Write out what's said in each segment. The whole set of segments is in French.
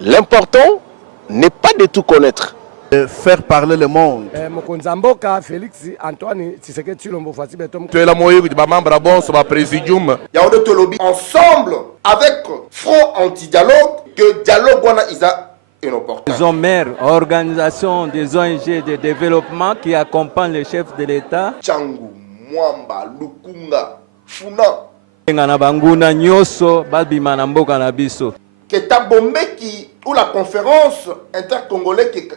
L'important n'est pas de tout connaître. Faire parler le monde. Mokonzamboka Félix Antoine Tshisekedi Tshilombo Fati Betom. Tu es la moyenne de membre bon sur ma présidium. Yaoundé Tolobi ensemble avec Front Anti-Dialogue que dialogue wana isa inopportun. Ils ont maire, organisation des ONG de développement qui accompagnent les chefs de l'État. Tchangu, Mwamba, Lukunga, Funa. Ngana banguna nyoso babima na mboka na biso. Keta Bombeki ou la conférence intercongolais qui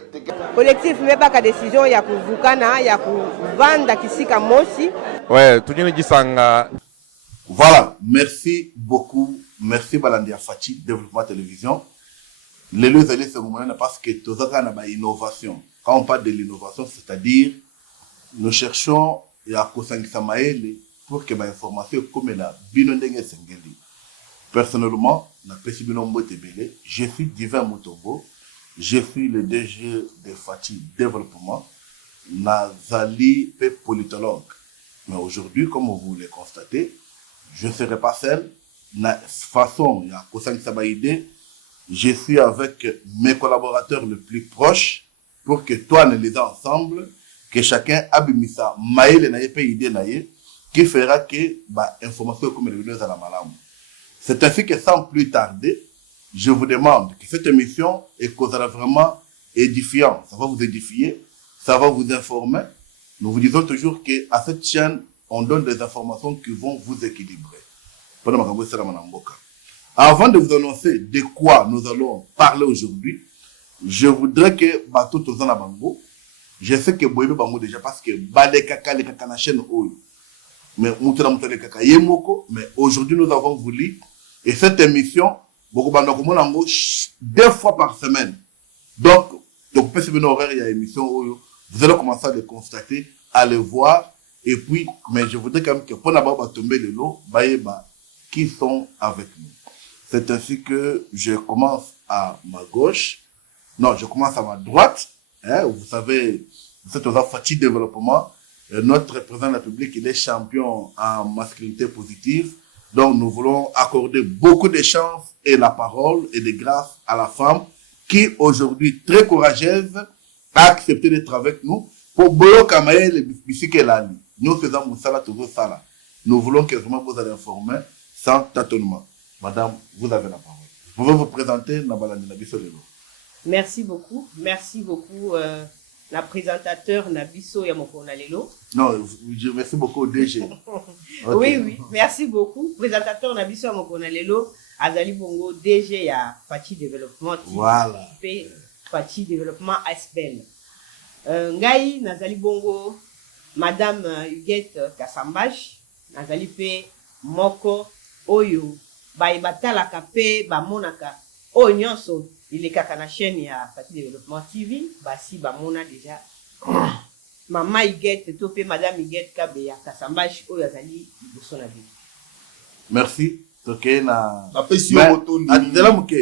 collectif mebaka décision ya kuvukana ya kuvanda kisika mosi. Ouais, tout le monde dit ça. Voilà, merci beaucoup. Merci Balandia Fati, Développement Télévision. Les lieux allés ce moment parce que tout ça a une innovation. Quand on parle de l'innovation, c'est-à-dire nous cherchons à Samaele pour que l'information comme la binondenge sengeli. Personnellement, je suis Divin Motobo, je suis le DG de Fati Développement, Nazali politologue. Mais aujourd'hui, comme vous le constatez, je ne serai pas seul. De façon, je suis avec mes collaborateurs les plus proches pour que toi, nous les ensemble, que chacun abimisa maïle na yepe idée naïe, qui fera que l'information comme les à la malam. C'est ainsi que sans plus tarder, je vous demande que cette émission est vraiment édifiante. Ça va vous édifier, ça va vous informer. Nous vous disons toujours qu'à cette chaîne, on donne des informations qui vont vous équilibrer. Avant de vous annoncer de quoi nous allons parler aujourd'hui, je voudrais que Bato Tozana Bango, je sais que Boyebe Bango déjà parce que Bale Kaka le Kaka na chaîne Oyo. Mais aujourd'hui nous avons voulu, et cette émission, deux fois par semaine. Donc, horaire, il y a émission, vous allez commencer à le constater, à le voir, et puis, mais je voudrais quand même que pour n'avoir pas tomber le lot, qui sont avec nous. C'est ainsi que je commence à ma gauche, non, je commence à ma droite, hein, vous savez, vous êtes aux Fati Développement, notre président de la République, il est champion en masculinité positive. Donc, nous voulons accorder beaucoup de chance et la parole et de grâce à la femme qui, aujourd'hui, très courageuse, a accepté d'être avec nous pour Boyo Kamae le bisike lali. Nous faisons Moussala Togo Sala. Nous voulons que vraiment vous allez informer sans tâtonnement. Madame, vous avez la parole. Vous pouvez vous présenter, Nabalani Nabiso Lelo. Merci beaucoup. Merci beaucoup. La présentateur Nabiso Yamokonalelo. Non, merci beaucoup au DG. Okay. Oui, merci beaucoup. Présentateur Nabiso Yamokonalelo, Azali Bongo, DG à Fati Développement. Voilà. Fati Développement Asbel. Ngai, Nazali Bongo, Madame Huguette Kassambash, Nazali Pe Moko, Oyo, Baibata Kape, Bamonaka, Onyonso. Il est kaka na chaîne ya Fati Développement TV, basi bamona déjà. Maman Iguette topé madame Iguette Kabeya Kassambash oyo azali liboso na biso. Merci.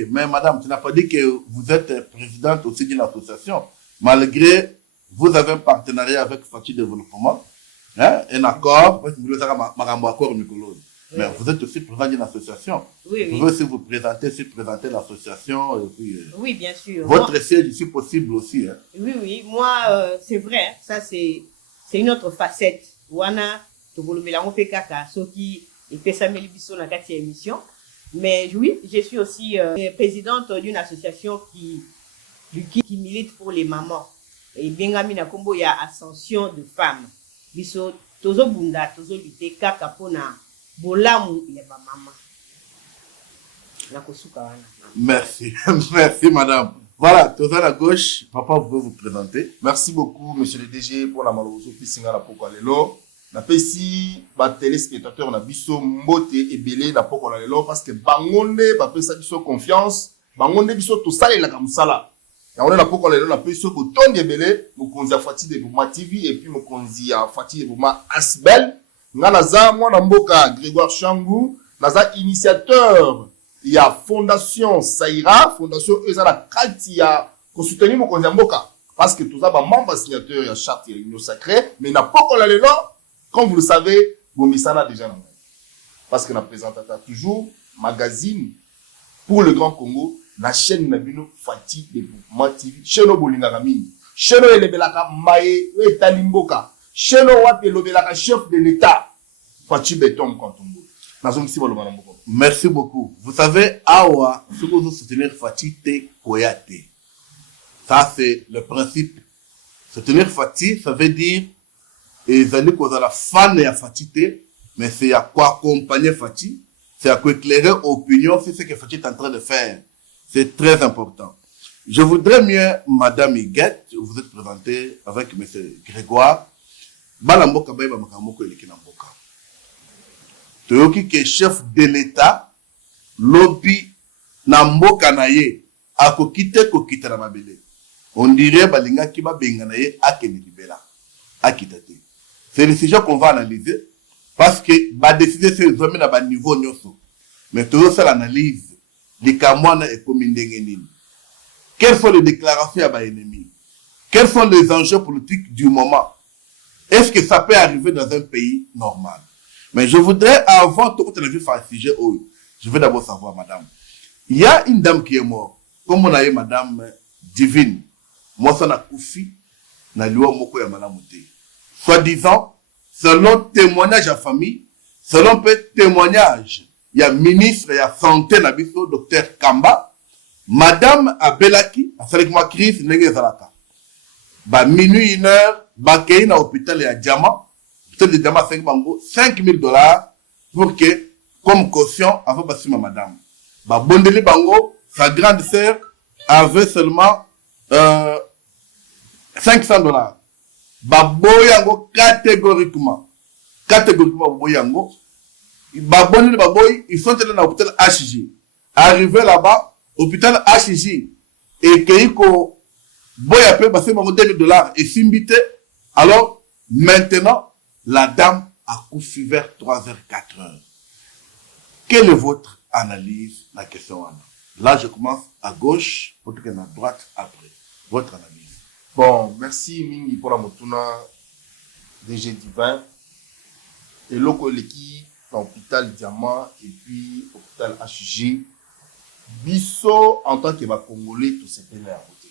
Mais madame, tu n'as pas dit que vous êtes présidente aussi d'une association. Malgré, vous avez un partenariat avec Fati Développement, hein, un accord, mais vous êtes aussi président d'une association. Oui, vous pouvez aussi vous présenter l'association. Et puis, oui, bien sûr. Votre siège ici possible aussi. Hein. Oui. Moi, c'est vrai. Ça, c'est une autre facette. Wana, on fait caca. Ce qui fait ça, na kati émission. Mais oui, je suis aussi présidente d'une association qui milite pour les mamans. Et bien, na kombo ya ascension de femmes. Biso, tozo bunda, tozo lutte kaka pona. Merci, merci madame. Voilà, tous à la gauche, papa, vous pouvez vous présenter. Merci beaucoup, monsieur le DG, pour la malheureuse Pissinga la Pokalelo. Na pesi, téléspectateur na biso mbote et belé na Pokalelo parce que bangonde, pesa biso confiance, bangonde biso to sale la kamsala. Ya on na Pokalelo na peso ko tonde belé, mokonzi Fati Développement TV et puis mokonzi Fati Développement Asbel. Naza mwana mboka Grégoire Changou, naza initiateur ya Fondation Saïra, Fondation Ezala Kati ya ko soutenir mokonzi mboka parce que tous ba membre signateur ya charte ya l'union sacrée, mais na pas la lelo, comme vous le savez, bomisana déjà parce que na présentateur toujours magazine pour le Grand Congo la chaîne Nabino Fati Développement TV, chaîne Bolinga Kamini, chaîne Elebelaka Maye, Etalimboka, chaîne Wapelobelaka chef de l'État, Fati Beton Kantumbo. Merci beaucoup. Vous savez, Awa, ce que vous soutenir Fati Te Koyate. Ça, c'est le principe. Soutenir Fati, ça veut dire, et ils allaient causer la fan et à Fati Te, mais c'est à quoi accompagner Fati, c'est à quoi éclairer opinion sur ce que Fati est en train de faire. C'est très important. Je voudrais mieux, Madame Huguette, vous êtes présentée avec M. Grégoire, Balamboka Baïba Makamoko et Likinamboka. Toyoki ke chef de l'État, lobby Namboka Naye, akokite kokite na mabele. On dirait balinga kiba benganaye akeni libela, akitate. C'est le sujet qu'on va analyser, parce que ba décider ces hommes na ba niveau nyoso. Mais toujours ça l'analyse, les kamwana et komindengeni. Quelles sont les déclarations à ba ennemis? Quels sont les enjeux politiques du moment? Est-ce que ça peut arriver dans un pays normal? Mais je voudrais, avant tout le sujet, je veux d'abord savoir, madame. Il y a une dame qui est morte. Comme on a eu madame Divine. Moi, ça n'a koufi. Na liwa moko ya malamuté. Soi-disant, selon témoignage à famille, selon témoignage, il y a ministre, il y a santé, nabiso, docteur Kamba. Madame Abelaki, avec moi, crise, n'est-ce pas? Ba minuit, 1 heure, ba kei na hôpital ya Diamant. De Diamant 5 000 $, pour que, comme caution, avant de passer ma madame. Bah, Bondeli Bango, sa grande sœur, avait seulement 500 $. Bah, Boyango, catégoriquement, Boyango, bah, Bondeli Baboy, ils sont allés dans l'hôpital HJ. Arrivé là-bas, hôpital HJ, et Keiko, Boya peut passer 2 000 $ et Simbité, alors, maintenant, la dame a couché vers 3h, 4h. Quelle est votre analyse, la question? Là, je commence à gauche, pour que à droite après. Votre analyse. Bon, merci Mingi pour la motuna DG Divin. Et l'autre qui dans l'hôpital Diamant et puis l'hôpital HG. Bisso, en tant que Congolais, tout c'est pénal à côté.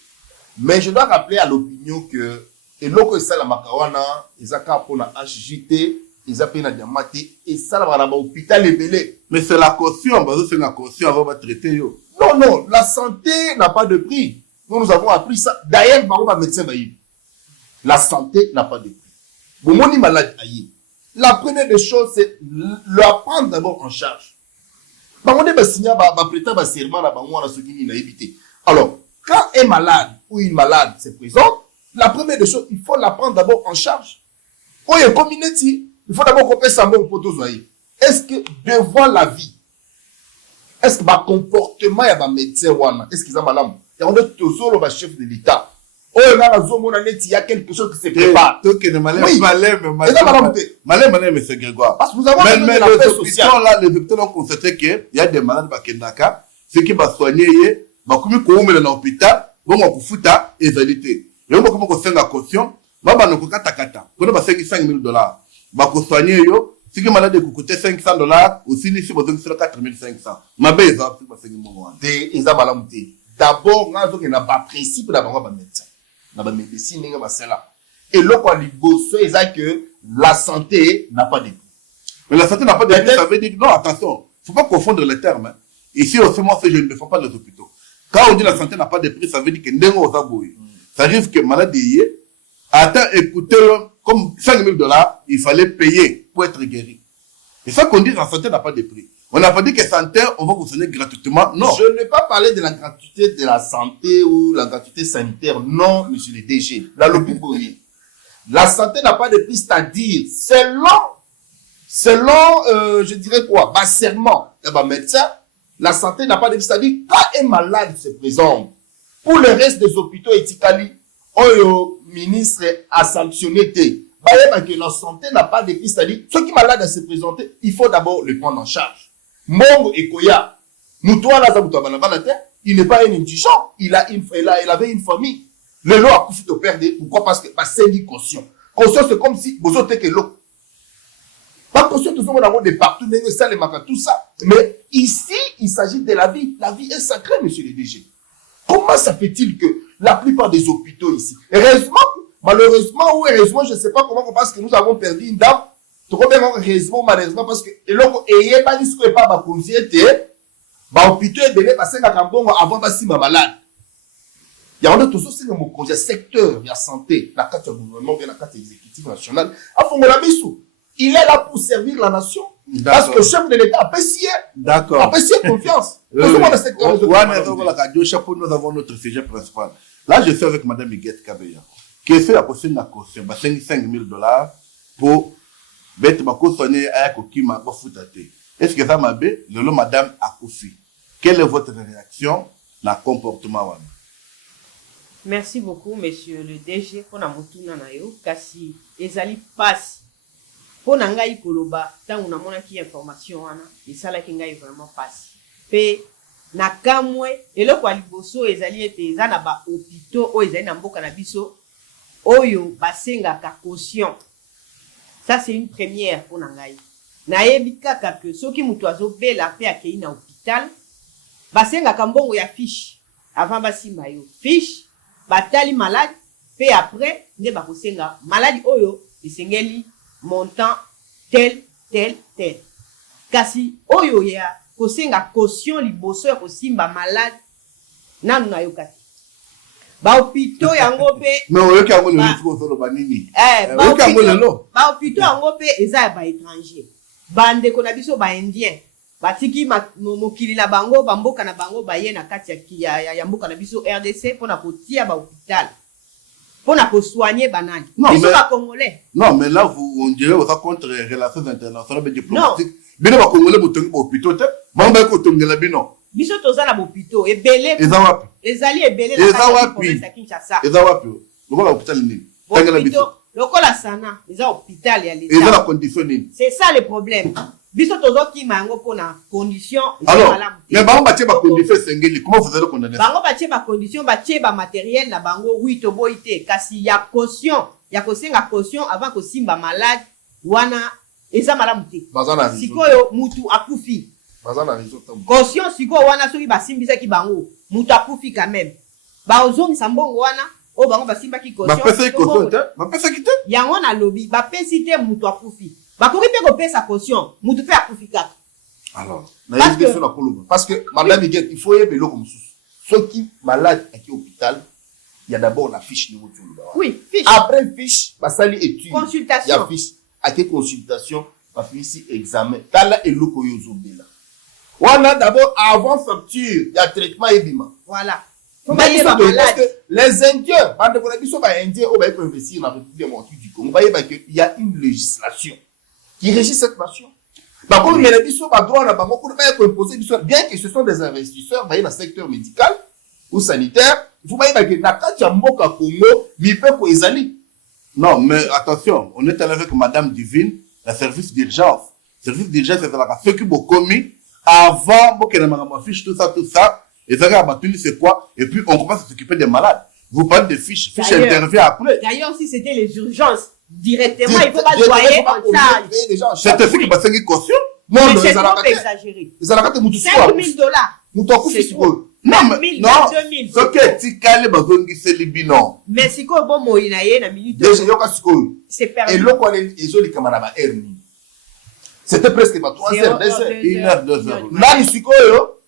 Mais je dois rappeler à l'opinion que et l'autre est ça la Makawana, ils ont pour la HJT, ils ont payé la Diamati, et ça la hôpital est belé. Mais c'est la caution, c'est la caution avant de traiter yo. Non, la santé n'a pas de prix. Nous avons appris ça. D'ailleurs, on va médecin baïb. La santé n'a pas de prix. Bon, mon malade aïe. La première des choses, c'est le prendre d'abord en charge. On est signé, prétendre serment là, on a ce qui n'a évité. Alors, quand un malade ou une malade se présente, la première des choses, il faut la prendre d'abord en charge. Quand il y a une communauté, il faut d'abord qu'on puisse savoir pour tous. Est-ce que devant la vie, est-ce que le comportement y a un médecin est-ce qu'ils ont malade? Et on est toujours le chef de l'État. Oh, il y a quelque chose qui se prépare. Malais, monsieur Grégoire. Parce que nous avons mais les hôpitaux ont constaté qu'il y a des malades qui ceux qui vont soigner, comme dans l'hôpital, vont foutre et vérité. Et on va faire la caution, on va nous faire on 5 000 $. On va soigner yo, si que malade coûte 500 $, aussi ici besoin de 4 500. Ma belle, ça va faire ils ont malade. D'abord, on a un principe d'abord un médecin. Dans la médecine, il y a cela. Et là, quand il c'est que la santé n'a pas de prix. Mais la santé n'a pas de prix, ça veut dire, non, attention, il ne faut pas confondre les termes. Hein. Ici, aussi, moi, je ne défends pas les hôpitaux. Quand on dit la santé n'a pas de prix, ça veut dire que n'engo zabouille. Ça arrive que maladie, attends, écoutez, comme 5 000 $, il fallait payer pour être guéri. Et ça qu'on dit, la santé n'a pas de prix. On n'a pas dit que santé, on va vous soigner gratuitement. Non. Je n'ai pas parlé de la gratuité de la santé ou la gratuité sanitaire. Non, monsieur le DG. La santé n'a pas de prix, c'est-à-dire, selon, je dirais quoi, serment, médecin, la santé n'a pas de prix, c'est-à-dire, quand un malade se présente, pour le reste des hôpitaux etikali, le ministre a sanctionné que la santé n'a pas de prix, c'est-à-dire, ceux qui sont malades à se présenter, il faut d'abord le prendre en charge. Mongo et Koya, il n'est pas un indigent, il avait une famille. Le lot a couché au père. Pourquoi? Parce que c'est une caution. Caution, c'est comme si vous êtes que l'eau. Pas conscient de ce de partout, tout ça. Mais ici, il s'agit de la vie. La vie est sacrée, monsieur le DG. Comment ça fait-il que la plupart des hôpitaux ici, heureusement, malheureusement ou heureusement, je ne sais pas comment, parce que nous avons perdu une dame, heureusement, malheureusement, parce que, et là, il n'y a pas de ce que pas ma consiété, hôpitaux est belé parce que avant de ma malade. Il y a un autre secteur de la santé, la carte du gouvernement, la carte exécutive nationale, il est là pour servir la nation. Parce que le chef de l'État a apprécié. D'accord. Apprécié confiance. Nous avons notre sujet principal. Là, je suis avec Mme Huguette Kabeya. Qui fait la possible de caution, $5 000 pour mettre ma caution à Kokima, est-ce que ça m'a bé, le nom Madame Akoufi? Quelle est votre réaction dans le comportement? Merci beaucoup, monsieur le DG, pour la motuna na yo. Kasi, ezali passe. Pour ngai koloba, tant on a mon qui information ana, et ça là qui ngai vraiment passe. Pe na kamwe, et le kwa liboso ezali ete eza na ba hôpitaux o ezali na mboka na biso oyo basenga ka caution. Ça c'est une première pour ngai. Na yebi kaka que soki mutu azobela pe akei na hôpital, basenga ka mbongo ya fiche avant basimba yo. Fiche batali malade pe après ne ba kosenga malade oyo esengeli montant tel. Kasi oyo ya kosenga caution liboso ya kosimba malade nanu na yokati. Ba hôpitaux yango pe mais oyo ki yango le solo banini. Ba hôpitaux yango pe eza ba étranger. Bande ko na biso ba indien. Batiki mokili na bango bamboka na bango ba ye na kati ya mboka na biso RDC pona kotia ba hôpital. Pour soigner banane. Ils sont pas congolais. Non, mais là, on dirait que vous contre les relations internationales et diplomatiques. Bien, les Congolais, vous avez un hôpital. Moi, je vais vous dire non. Ils sont tous à l'hôpital. Et belé. Les alliés et belé. Les Awapi. Les Awapi. Le voilà l'hôpital. Le cola sana. Les hôpital. Ils ont la condition. C'est ça le problème. Biso tozo ki mango pona condition. Alors, mais bango batie ba condition sengeli. Comment vous allez condamner ça? Bango batie ba condition, batie ba matériel na bango oui to boité. Kasi ya caution, ya kosenga caution avant ko simba malade wana eza malamu te. Bazana sikoyo mutu akufi. Bazana rizo tambo. Caution sikoyo wana soki basimbisa ki bango, mutu akufi quand même. Ba ozongi sambongo wana o bango basimba ki caution. Ba pesa caution te? Ba pesa ki te? Yango na lobby, ba pesi te mutu akufi. Bakoki pe ko pesa caution, mutu pe akufi kaka. Alors, parce que madame Huguette, il faut y aller comme ça. Ceux qui malades à qui hôpital, il y a d'abord la fiche niveau tout. Oui, fiche. Après fiche, bah ça les études. Consultation. Il y a fiche. À quelle consultation, bah ici examen. Tala et loko yozobela. On a d'abord avant facture, il y a traitement et bima. Voilà. Mais parce que les Indiens, bande de connaissances, bah Indiens, on va investir dans la République démocratique du Congo. Il y a une législation qui régit cette nation. Bah, comme les bisous, bah, droit, bah, beaucoup de gens imposer, bien que ce sont des investisseurs, bah, dans le secteur médical ou sanitaire, il faut pas que la carte Mboka Congo, mi peut pour Ezali. Non, mais attention, on est allé avec Madame Divine, le service d'urgence. Le service d'urgence, c'est la ceux qui m'ont commis avant, bon, qu'elle m'a fiche, tout ça, et ça, c'est quoi? Et puis, on commence à s'occuper des malades. Vous parlez de fiches, fiches intervient après. D'ailleurs, si c'était les urgences, directement, il faut pas doyer en charge. C'est un fait qui va faire une caution? Non, mais c'est trop exagéré. Ils ont la carte de $5 000. C'est trop. Non, mais, non, ce qui est ticalé, c'est le bilan. Mais si quoi, bon, moi, il y a une minute. C'est perdu. Et le quoi, ils ont les camarades Herni. C'était presque 3 heures, 1 heure, 2 heures. Là, ils sont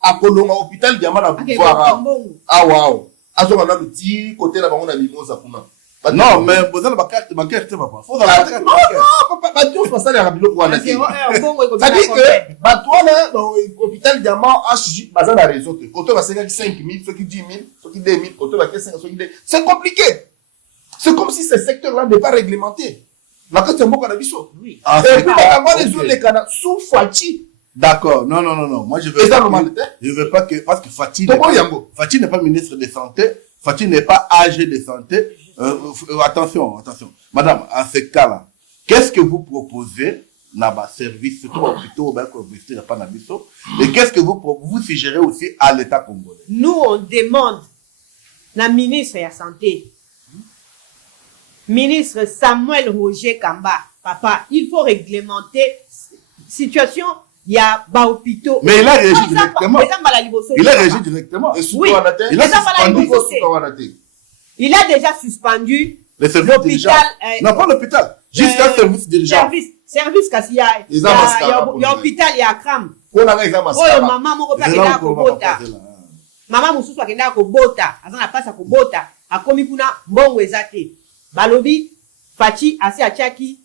à Colomba, hôpital, il y a mal à pouvoir. Ah, waouh. À ce moment-là, le petit côté là-bas, on a mis mon zapuna. Non, mais vous avez ma carte, papa. Faut dans la carte. Non, papa, pas Dieu, c'est pas ça, les rabilo pour aller. Ça dit que, bah, toi, là, dans l'hôpital Diamant, HJ, bah, ça a raison. Quand on va 5 000, ceux qui 10 000, ceux qui 2 000, quand on va 5 000, ceux qui 2 000. C'est compliqué. C'est comme si ce secteur-là n'est pas réglementé. La carte Diamant, on a vu ça. Oui. Et puis, avant les autres, les canards, sous Fati. D'accord. Non. Moi, je veux pas que, parce que Fati n'est pas ministre de santé. Fati n'est pas âgé de santé. Attention. Madame, en ce cas-là, qu'est-ce que vous proposez dans le service, surtout au hôpital, et qu'est-ce que vous suggérez aussi à l'État congolais? Nous, on demande la ministre de la Santé, ministre Samuel Roger Kamba, papa, il faut réglementer situation, il y a ba hôpitaux. Mais il a réagi directement. Il a réagi directement. Oui, il a déjà suspendu l'hôpital. Non, pas l'hôpital. Jusqu'à service déjà. Service kasi ya hôpital ya Akram. Oyo mama moko pe akenda kobota. Mama mususu akenda kobota, azana pasa kobota, akomi kuna mbongo ezate. Balobi Fachi asi achaki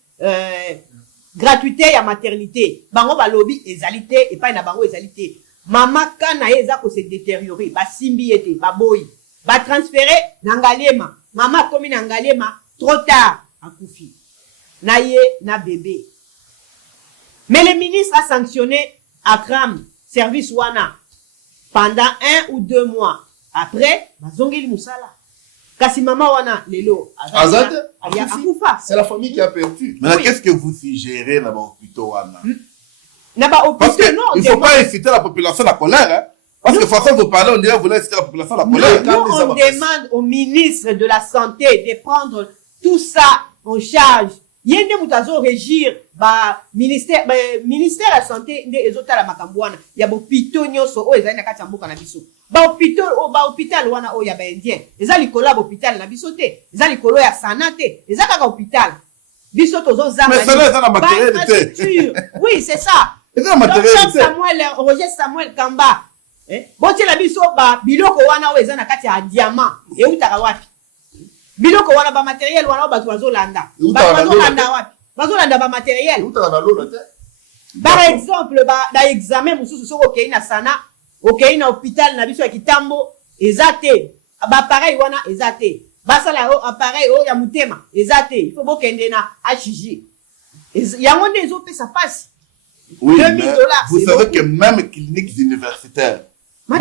gratuité ya maternité. Bango balobi ezalité et pas na bango ezalité. Mama kana eza ko se détériorer, ba simbi ete baboyi. Ba transférer na Ngalema. Mama komi na Ngalema trop tard akufi. Na ye na bébé. Mais le ministre a sanctionné Akram, service Wana, pendant 1 ou 2 mois. Après, bazongeli musala. Kasi mama Wana, lelo, Azad, c'est la famille qui a perdu. Maintenant, qu'est-ce que vous suggérez là-bas au hôpital Wana? Parce que non, il ne faut pas inciter la population à la colère. Hein? Parce que de toute façon, vous parlez, on dirait que vous voulez inciter la population à la colère. Nous, on demande au ministre de la Santé de prendre tout ça en charge. Yende mutazo régir ministère la santé nde ezota la makambwana ya hôpital nyoso o ezali na kati ya mboka na biso hôpital wana o ya ba indien ezali likolo ya hôpital na biso te ezali likolo ya sana te ezali kaka hôpital biso tozo zama mais ça là na matérialité. Oui, c'est ça. Roger Samuel Kamba botie la biso biloko wana o ezali na kati ya diamant eutaka wapi biloko wana ba matériel wana ba bazolanda wapi bazolanda ba matériel par exemple da examen mususu soko okei na sana okei na hôpital na biso ya Kitambo ezate ba pareil wana ezate basala appareil ya mutema ezate il faut bokende na HJ yango ndezo pesa passe. Oui, mais vous savez que même cliniques universitaires c'est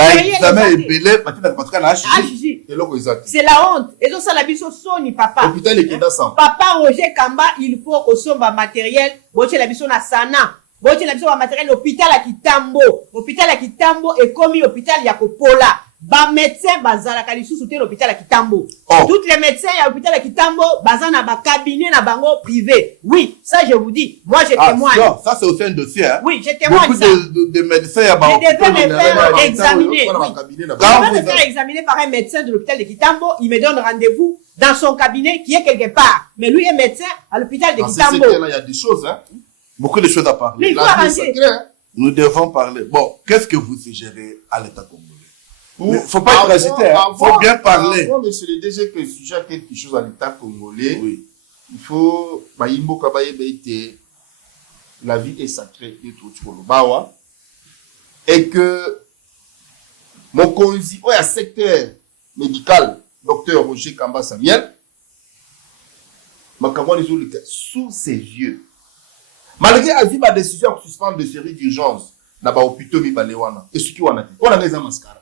la honte. Et ça la biso soni papa. Papa Roger Kamba, il faut que son matériel, boche la biso na sana. Boche la biso matériel hôpital à Kitambo. Hôpital à Kitambo et comme hôpital ya Kopola. Ba médecin bazala kalisu soutenir l'hôpital à Kitambo. Toutes les médecins à l'hôpital à Kitambo bazana ba cabinet na bango privé. Oui, ça je vous dis. Moi je témoigne. Ça c'est aussi un dossier hein. Oui, je témoigne. Beaucoup de médecins à bango. Je devais me faire examiner. Quand je vais me faire examiner par un médecin de l'hôpital de Kitambo, il me donne rendez-vous dans son cabinet qui est quelque part. Mais lui est médecin à l'hôpital de Kitambo. Il y a des choses hein. Beaucoup de choses à parler. Mais il faut arranger. Nous devons parler. Bon, qu'est-ce que vous suggérez à l'État congolais? Il ne faut pas être agité, il faut bien parler. Avant, monsieur le DG, que sujet quelque chose à l'État congolais, oui. Il faut, la vie est sacrée, et que, mon conzi, un secteur médical, docteur Roger Kamba Samuel, sous ses yeux. Malgré la décision de suspendre des séries d'urgence, dans l'hôpital Mibalewana, et ce qui on a des mascaras.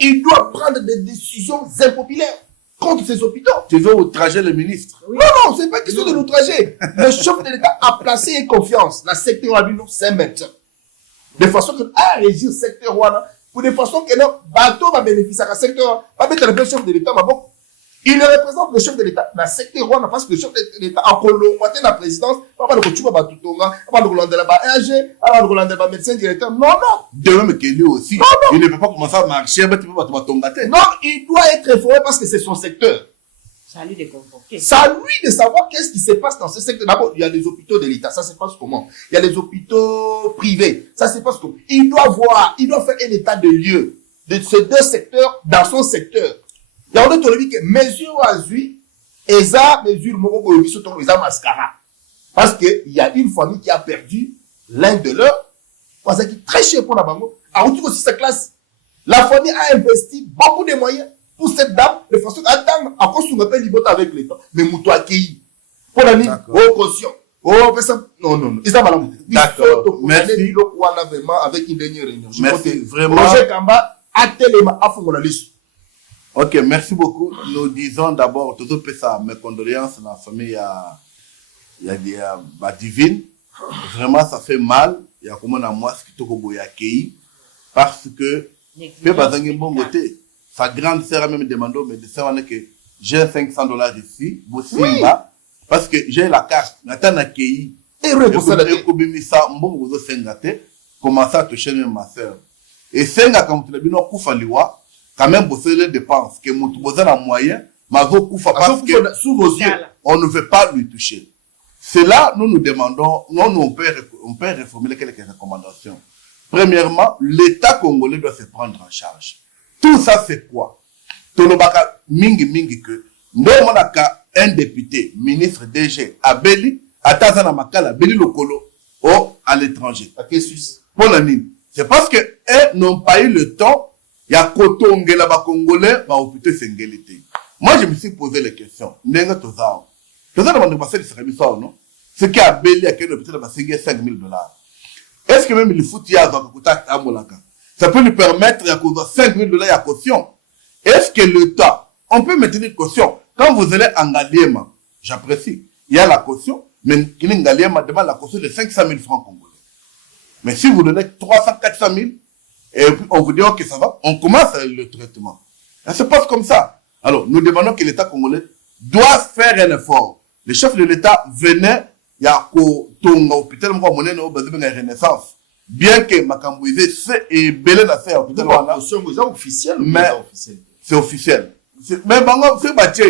Il doit prendre des décisions impopulaires contre ces hôpitaux. Tu veux outrager le ministre? Oui. Non, c'est pas question de l'outrager. Le chef de l'État a placé confiance. La secteur Wabino, c'est médecin. De façon qu'il a régir secteur Wana, pour de façon que le bateau va bénéficier à secteur, va mettre le chef de l'État, il représente le chef de l'État. La secteur Wana, parce que le chef de l'État a colombaté la présidence, pas de Kochuba Batutonga, pas de Roland de la AG, pas de Roland de la médecin directeur. Non, non. De même que lui aussi. Non, non. Il ne peut pas commencer à marcher, mais tu peux pas tomber. Non, il doit être informé parce que c'est son secteur. C'est à lui de convoquer. C'est à lui de savoir qu'est-ce qui se passe dans ce secteur. D'abord, il y a les hôpitaux de l'État. Ça se passe comment? Il y a les hôpitaux privés. Ça se passe comment? Il doit voir, il doit faire un état de lieu de ces deux secteurs dans son secteur. Il y a d'autres qui mesure à lui, et ça, mesure, mascara. Parce que il y a une famille qui a perdu l'un de leurs, parce qu'il est très cher pour la bango. À autour aussi cette classe, la famille a investi beaucoup de moyens pour cette dame, de façon à dame, à cause qu'on appelle l'ibota avec l'État, mais moutou accueilli. Pour la nuit, oh, caution. Oh, personne, non, non, non. Ils ont d'accord. Merci. Avec une dernière réunion. Merci, vraiment. Roger Kamba, a tellement à fond la liste. Ok, merci beaucoup. Nous disons d'abord, tout ça, mes condoléances dans la famille, il y a des divines. Vraiment, ça fait mal. Il y a comme un mois qui est accueilli. Parce que, sa grande sœur a même demandé au médecin que j'ai $500 ici, Bossimba, parce que j'ai la carte nata na kei ekobimisa mbongo kozosenga te commence à toucher même ma soeur esengaka moto na bino akufa liwa quand même bosele dépense que moto boza na moyen mazokufa parce que sous vos yeux on ne veut pas lui toucher. C'est là nous nous demandons, on peut reformuler quelques recommandations. Premièrement, l'État congolais doit se prendre en charge. Tout ça c'est quoi? Tolobaka mingi que ndomonaka un député, ministre DG abeli ataza na makala beli lokolo à l'étranger. Pour la nini? C'est parce que eux n'ont pas eu le temps ya kotongela ba congolais ba hôpital sengelité. Moi je me suis posé les questions. Nenga tozao. Tozao demande passer le service non? Ce qui a belé à quel hôpital va senger $5,000. Est-ce que même le foot ya za kokuta amolaka? Ça peut lui permettre ya koza $5,000 ya caution. Est-ce que l'État, on peut maintenir caution? Quand vous allez en Ngaliema, j'apprécie, il y a la caution, mais Ngaliema demande la caution de 500 000 francs congolais. Mais si vous donnez 300, 400 000, et puis on vous dit que ça va, on commence le traitement. Ça se passe comme ça. Alors, nous demandons que l'État congolais doit faire un effort. Le chef de l'État venait, il y a un hôpital, Renaissance. Bien que Makambouizé, c'est et Belé n'a fait hôpital, mais c'est officiel. Mais c'est bâti.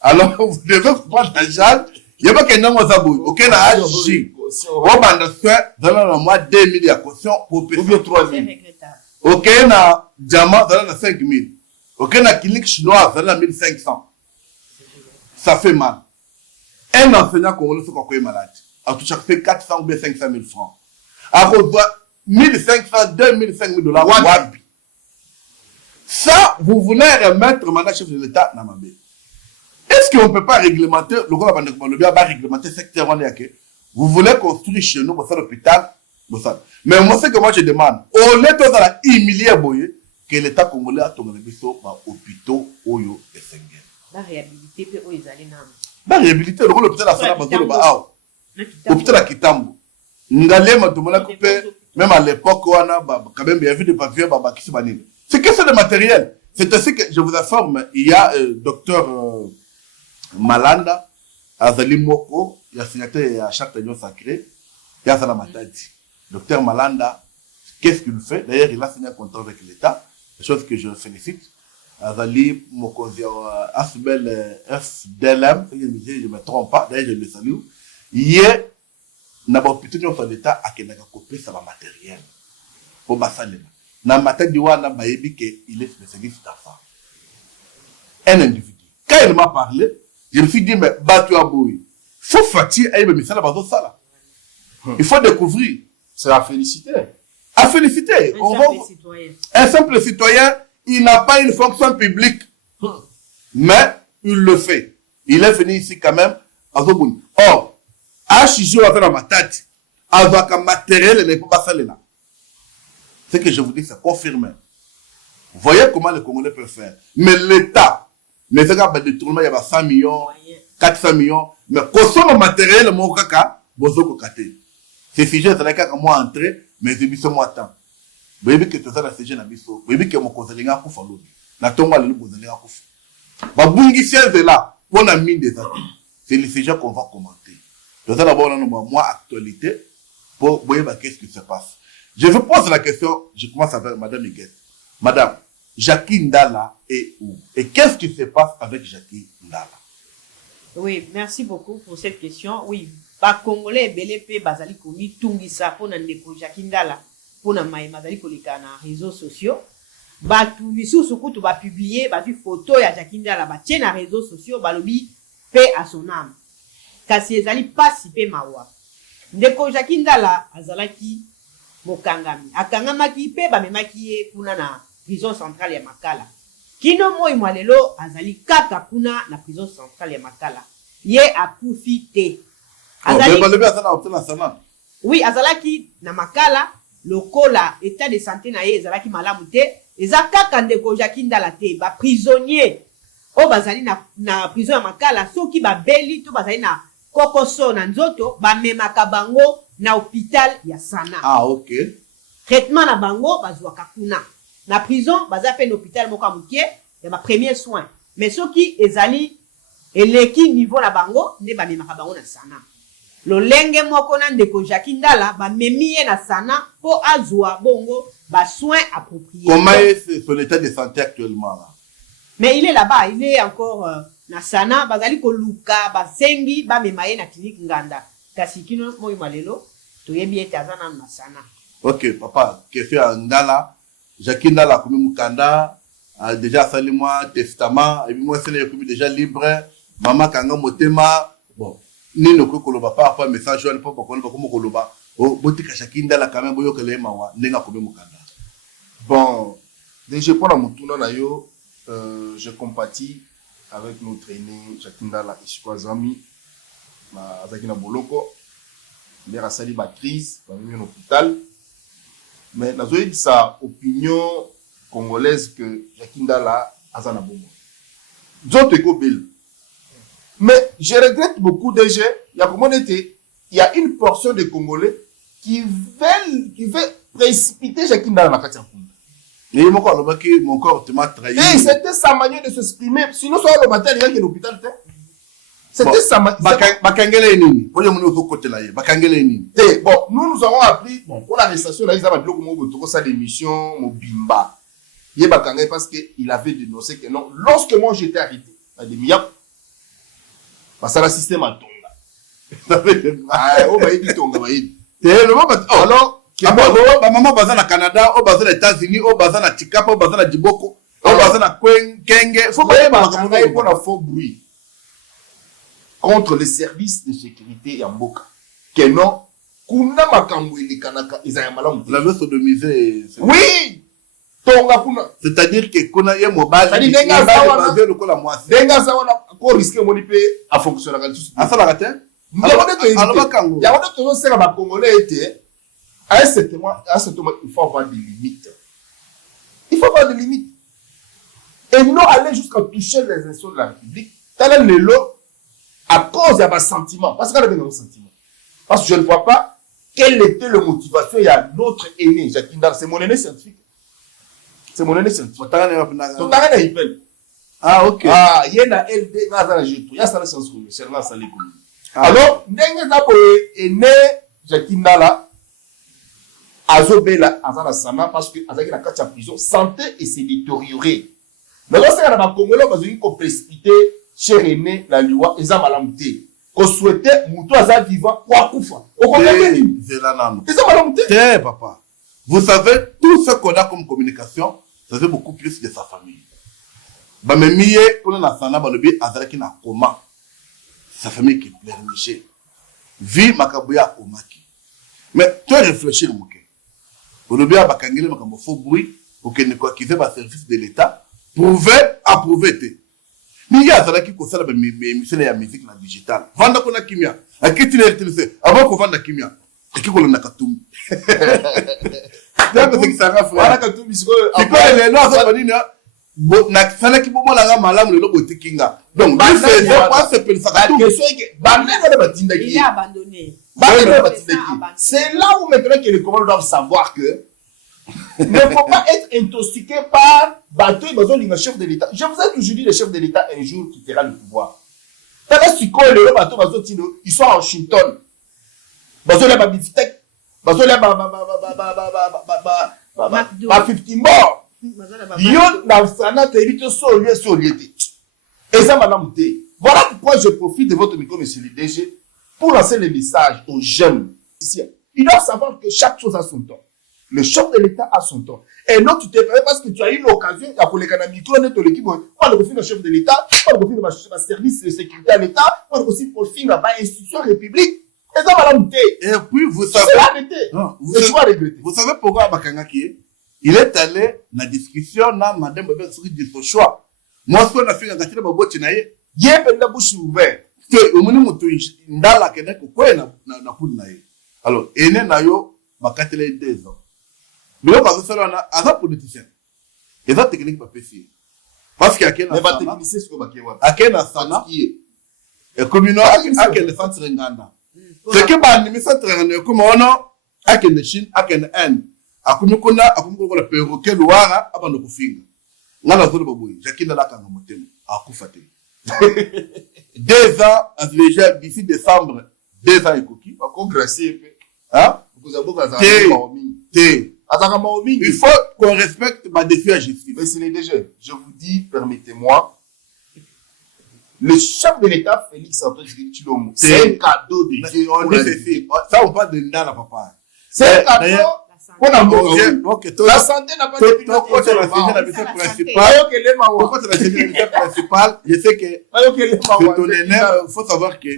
Alors, vous devez prendre l'argent. Il n'y a pas qu'un homme aux abouilles. Aucun agi. On va le faire dans le mois 2 000 de caution pour payer 3 000. Aucun a diamant dans le 5 000. Aucun a clinique chinoise dans le 1 500. Ça fait mal. Un enseignant congolais qui est malade. En tout cas, fait 400 ou 500 000 francs. Alors, 1 500, 2 000, 5 000 $. Ça, vous voulez remettre le mandat chef de l'État dans ma baie. Est-ce qu'on ne peut pas réglementer, le gouvernement va réglementer ce secteur? Vous voulez construire chez nous pour faire l'hôpital? Mais moi, ce que moi je demande, au lieu de humilier Boye, que l'État congolais a tourné les hôpitaux, Oyo et Sengen. La réhabilité, puis où ils allaient dans. La réhabilité, le l'hôpital à Sana, l'hôpital à Kitambo. Ngalema, tout le monde a coupé, même à l'époque, on a quand même bien vu des papiers, qui se banissent. C'est que c'est le matériel. C'est ainsi que je vous informe, il y a docteur Malanda, Azali Moko, il y a signaté à chaque réunion sacrée, il y a Zala Matadi. Docteur Malanda, qu'est-ce qu'il fait? D'ailleurs, il a signé un contrat avec l'État, chose que je félicite. Azali Moko, Asbel FDLM, je ne me trompe pas, d'ailleurs, je le salue. Hier, n'a pas pu tenir l'État à qu'il n'a pas copié ça matériel. Pour Bassalema. Na Matadi Wana Baebi, qu'il est spécialiste d'affaires. Un individu. Quand il m'a parlé, je me suis dit, mais Batu Aboui, faut fatiguer à me ça bazo sala. Il faut découvrir. C'est à féliciter. À féliciter. Un simple citoyen, il n'a pas une fonction publique. Mais il le fait. Il est venu ici quand même à Zobouni. Or, H.J. avec la matati, avec un matériel, il n'est pas passé là. Ce que je vous dis, c'est confirmé. Vous voyez comment les Congolais peuvent faire. Mais l'État, mais ce gars, de tournement, il y a 100 millions, 400 millions, mais consomme le matériel, mon caca, bozo kokate. Ces sujets, c'est là qu'à moi entrer, mais c'est bis moi temps. Vous voyez que tout ça, c'est jeune abisso. Vous voyez que mon conseiller a coupé l'autre. La tombe à l'autre, vous allez à coupé. Babungi, c'est là, pour la mine des amis. C'est le sujet qu'on va commenter. Tout ça, d'abord, on a moi, actualité, pour voir qu'est-ce qui se passe. Je vous pose la question, je commence avec Madame Huguette. Madame, Jackie Ndala est où? Et qu'est-ce qui se passe avec Jackie Ndala? Oui, merci beaucoup pour cette question. Oui, ba Congolais BLP bazali komi tungisa pona ndeko Jackie Ndala pona mai bazali koleka na réseaux sociaux. Ba tu misusu kutu ba publier ba tu photo ya Jackie Ndala ba tient na réseaux sociaux ba lobi paix à son âme. Kasi ezali pasi pe mawa. Ndeko Jackie Ndala azalaki mokangami. Akangamaki pe ba memaki ye kuna na prison centrale ya Makala. Kino moi mwalelo azali kaka kuna na prison centrale ya Makala. Ye akufi te. Azali oui, azalaki na Makala lokola état de santé na ye ezalaki malamu te. Eza kaka ndeko Jackie Ndala te ba prisonnier o bazali na prison ya Makala soki ba beli to bazali na kokoso na nzoto ba memaka bango na hôpital ya Sana. Ah, OK. Traitement na bango bazwaka kuna. Na prison baza pe na hôpital moko mukie ya ba premier soin. Mais soki ezali eleki niveau na bango nde bamemaka bango na sana lolenge moko na ndeko Jackie Ndala bamemi ye na sana po azwa bongo soins appropriés. Comment est son état de santé actuellement là? Mais il est là-bas, il est encore na sana bazali ko luka basengi bamema ye na clinique Nganda kasi kino moyi malelo toyebi ete azana na sana. Ok, papa, question à Ndala, Jackie Ndala comme mukanda a déjà sali moi testament et puis moi c'est comme déjà libre, maman kanga motema bon ni no ko koloba pas message ou pas comme koloba o botika Jackie Ndala quand même boyo kele mawa nenga comme mukanda. Bon, déjà pour la mutuna na yo je compatis avec notre aîné Jackie Ndala Ishkwazami na azaki na boloko il a sali ba crise ba mis en hôpital. Mais nous avons sa opinion congolaise que Jackie Ndala a un bon. Mais je regrette beaucoup déjà. Il y a une portion des Congolais qui veulent précipiter Jackie Ndala dans la carte. Et mon corps te m'a trahi. Et c'était sa manière de s'exprimer. Sinon, soit le matin, il y a l'hôpital. C'était sa manière. Bon, nous avons appris, bon, pour l'arrestation, là, ils avaient dit ça l'émission, Mobimba. Parce qu'il avait dénoncé que non, lorsque moi j'étais arrêté, à des milliards, parce que le système a tombé. Alors, maman baza na Canada, au baza na États-Unis, au baza na Tikapa, au baza na Djiboko, au baza na Kenge, faut pas pour la faux bruit. Contre les services de sécurité en Mboka. Que non, kuna makambo ilikanaka izayamala. La veut sodomiser. Oui! Tonga kuna. C'est-à-dire que kuna ye mobile. C'est-à-dire denga zawana le kola mwasi. Denga zawana ko risquer moni pe a fonctionner quand tout. Asa la raté? Ya on to sera ba congolais était à ce moment il faut avoir des limites. Il faut avoir des limites. Et non aller jusqu'à toucher les institutions de la République. Tel le lot à cause de mes sentiments. Parce qu'il y a des sentiments. Parce que je ne vois pas quelle était la motivation. Il y a notre aîné, Jackie Ndala. C'est mon aîné scientifique. C'est mon aîné scientifique. Ah, ok. Ah, il y a un LD, il y a un il y a un science commune. C'est un science commune. Alors, aîné, Jackie Ndala, Azobela, Azana Sama, parce que Azaki na katia prison, santé et s'est détérioré. Mais lorsqu'il y a un Congolais, on a eu une précipité. Cher aîné, la loi, ils ont malamté. Qu'on souhaitait, moutou aza vivant, quoi koufa. Au contraire, c'est la name. Ils ont malamté. Tiens, papa. Vous savez, tout ce qu'on a comme communication, ça fait beaucoup plus de sa famille. Bah, mais miye, on a la sana, bah, le biais, azaraki na koma. Sa famille qui pleure, Miché. Vie, makabouya, omaki. Mais, tu as réfléchi, mon cœur. Pour le biais, bakangele, makambo, faux bruit, pour qu'il ne quoi qu'il fait, service de l'État, pouvait approuver, mais il y a ça qui concerne la musique la digitale. Vanda kona kimia. A qui tu l'as avant qu'on vende kimia. Et qui qu'on a katum. C'est que ça va frère. Voilà katum bisco. C'est quoi les noirs ça va dire na sana ki bomo la nga malamu le lobo tikinga. Donc c'est quoi c'est pour ça katum. La question est que bandé va batinda qui. Il a abandonné. C'est là où maintenant que les Congolais doivent savoir que il ne faut pas être intoxiqué par bateau et le chef de l'État. Je vous ai toujours dit le chef de l'État un jour quittera le pouvoir. Ils sont à Washington. Bateau les babiftek. Bateau les ba 50 morts. Yon na sana territoire soliété. Et ça madame T. Voilà pourquoi je profite de votre micro monsieur le DG pour lancer le message aux jeunes. Ils doivent savoir que chaque chose a son temps. Le chef de l'État a son temps. Et non, tu t'es préparé parce que tu as eu l'occasion, il y a pour les micro, on est dans l'équipe, on le le chef de l'État, on le confie dans le service de sécurité à l'État, on le confie pour le film dans l'institution république. Et ça va l'embêter. Et puis, vous savez. C'est arrêté. Tu vas regretter. Vous savez pourquoi Bakangaki, il est allé dans la discussion, dans Madame Babel sur son choix. Moi, ce qu'on a fait, quand il a botti naïe, il y a une bouche ouverte. Au moment où tu es dans la Kenya, quoi, na poule naïe. Alors, et nayo, bakatele 2 ans. Mais là, parce que ça, on a un politicien. Et ça, technique, pas pécier. Parce qu'il y a quelqu'un. Mais pas technicien, c'est comme à quel instant, et comme une autre, à quel centre Nganda. Ce qui va animer ça, c'est comme on a, à quel Chine, à quel Inde. À comme on a, à comme on a le perroquet, le wara, à bande de finga. Là, la zone de Boboui, j'ai qu'il a la canne au motel, à Koufate. 2 ans, déjà d'ici décembre, 2 ans et coquille. Par contre, gracier, Hein? Il faut qu'on respecte ma défi à justice. Mais c'est les DG. Je vous dis, permettez-moi, le chef de l'État, Félix Antoine Tshisekedi, c'est un cadeau de Dieu. On dit ceci. Ça, on parle de Ndala, papa. C'est un cadeau. On a la santé n'a pas de Pourquoi c'est la mission principale? Je sais que c'est ton honneur. Il faut savoir que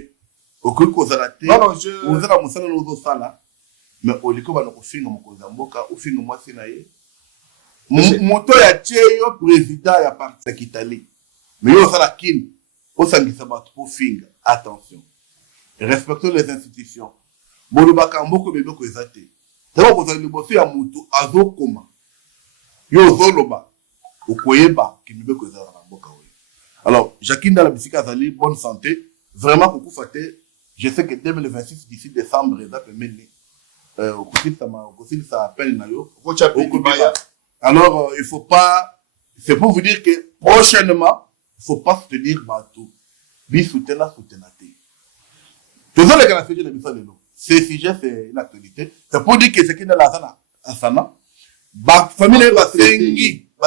au cours de la tête, on a la moussala nous autres là. Mais au lieu de nous faire mon kozamboka, au fin de mois c'est naïe. Moto ya tcheyo président ya parti d'Italie. Mais yo ça la kin, au sangisa bat pour finga. Attention, respectons les institutions. Bolubaka mboko bebe ko ezate. Taba ko zali bofi ya mutu azokoma. Yo zoloba okoyeba kimibe ko ezala na mboka oyo. Alors, Jacqueline dans la bisika zali bonne santé, vraiment beaucoup faté. Je sais que 2026 d'ici décembre ça peut mener ça appelle nayo. Alors il faut pas, c'est pour vous dire que prochainement il faut pas se dire bateau. Bi soutena soutenate. Toujours les gars de la lelo. Ce sujet c'est une actualité. C'est pour dire que c'est qui dans la sana asana. Ba famille ba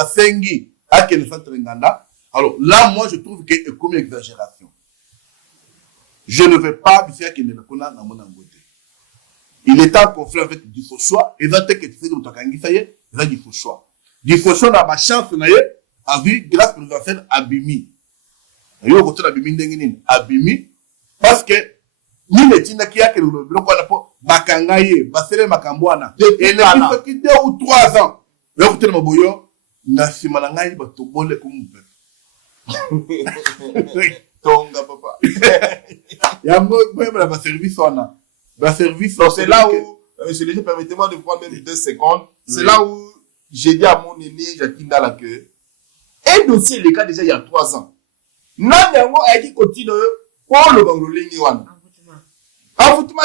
sengi à quel centre nganda. Alors là moi je trouve que c'est comme exagération. Je ne veux pas dire que ne kona na mona ngote. Il est en conflit avec du faux choix. Et dans tes que tu fais de l'utakangi, ça y est, il a du faux choix. Du faux choix, n'a pas chance, a vu, grâce présidentielle, Abimi. Il y a un côté d'Abimi, Abimi, parce que, ni les tina qui a que le bloc, on a pas, Bakangaye, Basele Makambouana. Et les gens qui 2 ou 3 ans, le côté de Maboyo, n'a si malangaye, bah, tout bon, les comme Tonga, papa. Il y a un service, on a. Service. Donc c'est là où, monsieur Léger, permettez-moi de prendre même 2 secondes. C'est là où j'ai dit à mon aîné, Jacqueline Dala, que un dossier, le cas déjà il y a 3 ans. Nanyango a dit continue pour le Banglolengi Wan. Envoûtement.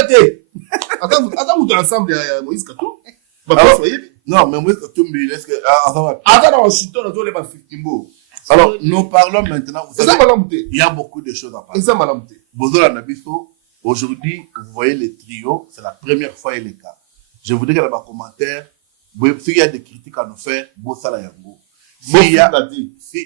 Attends, vous êtes ensemble, Moïse Katou. Non, mais Moïse Katou, est-ce que. Attends, on chute, on a les 15 mots. Alors, nous parlons maintenant. Il y a beaucoup de choses à parler. Bozola Nabiso. Aujourd'hui, vous voyez les trios, c'est la première fois il est cas. Je voudrais que dans les commentaires, s'il y a des critiques à nous faire,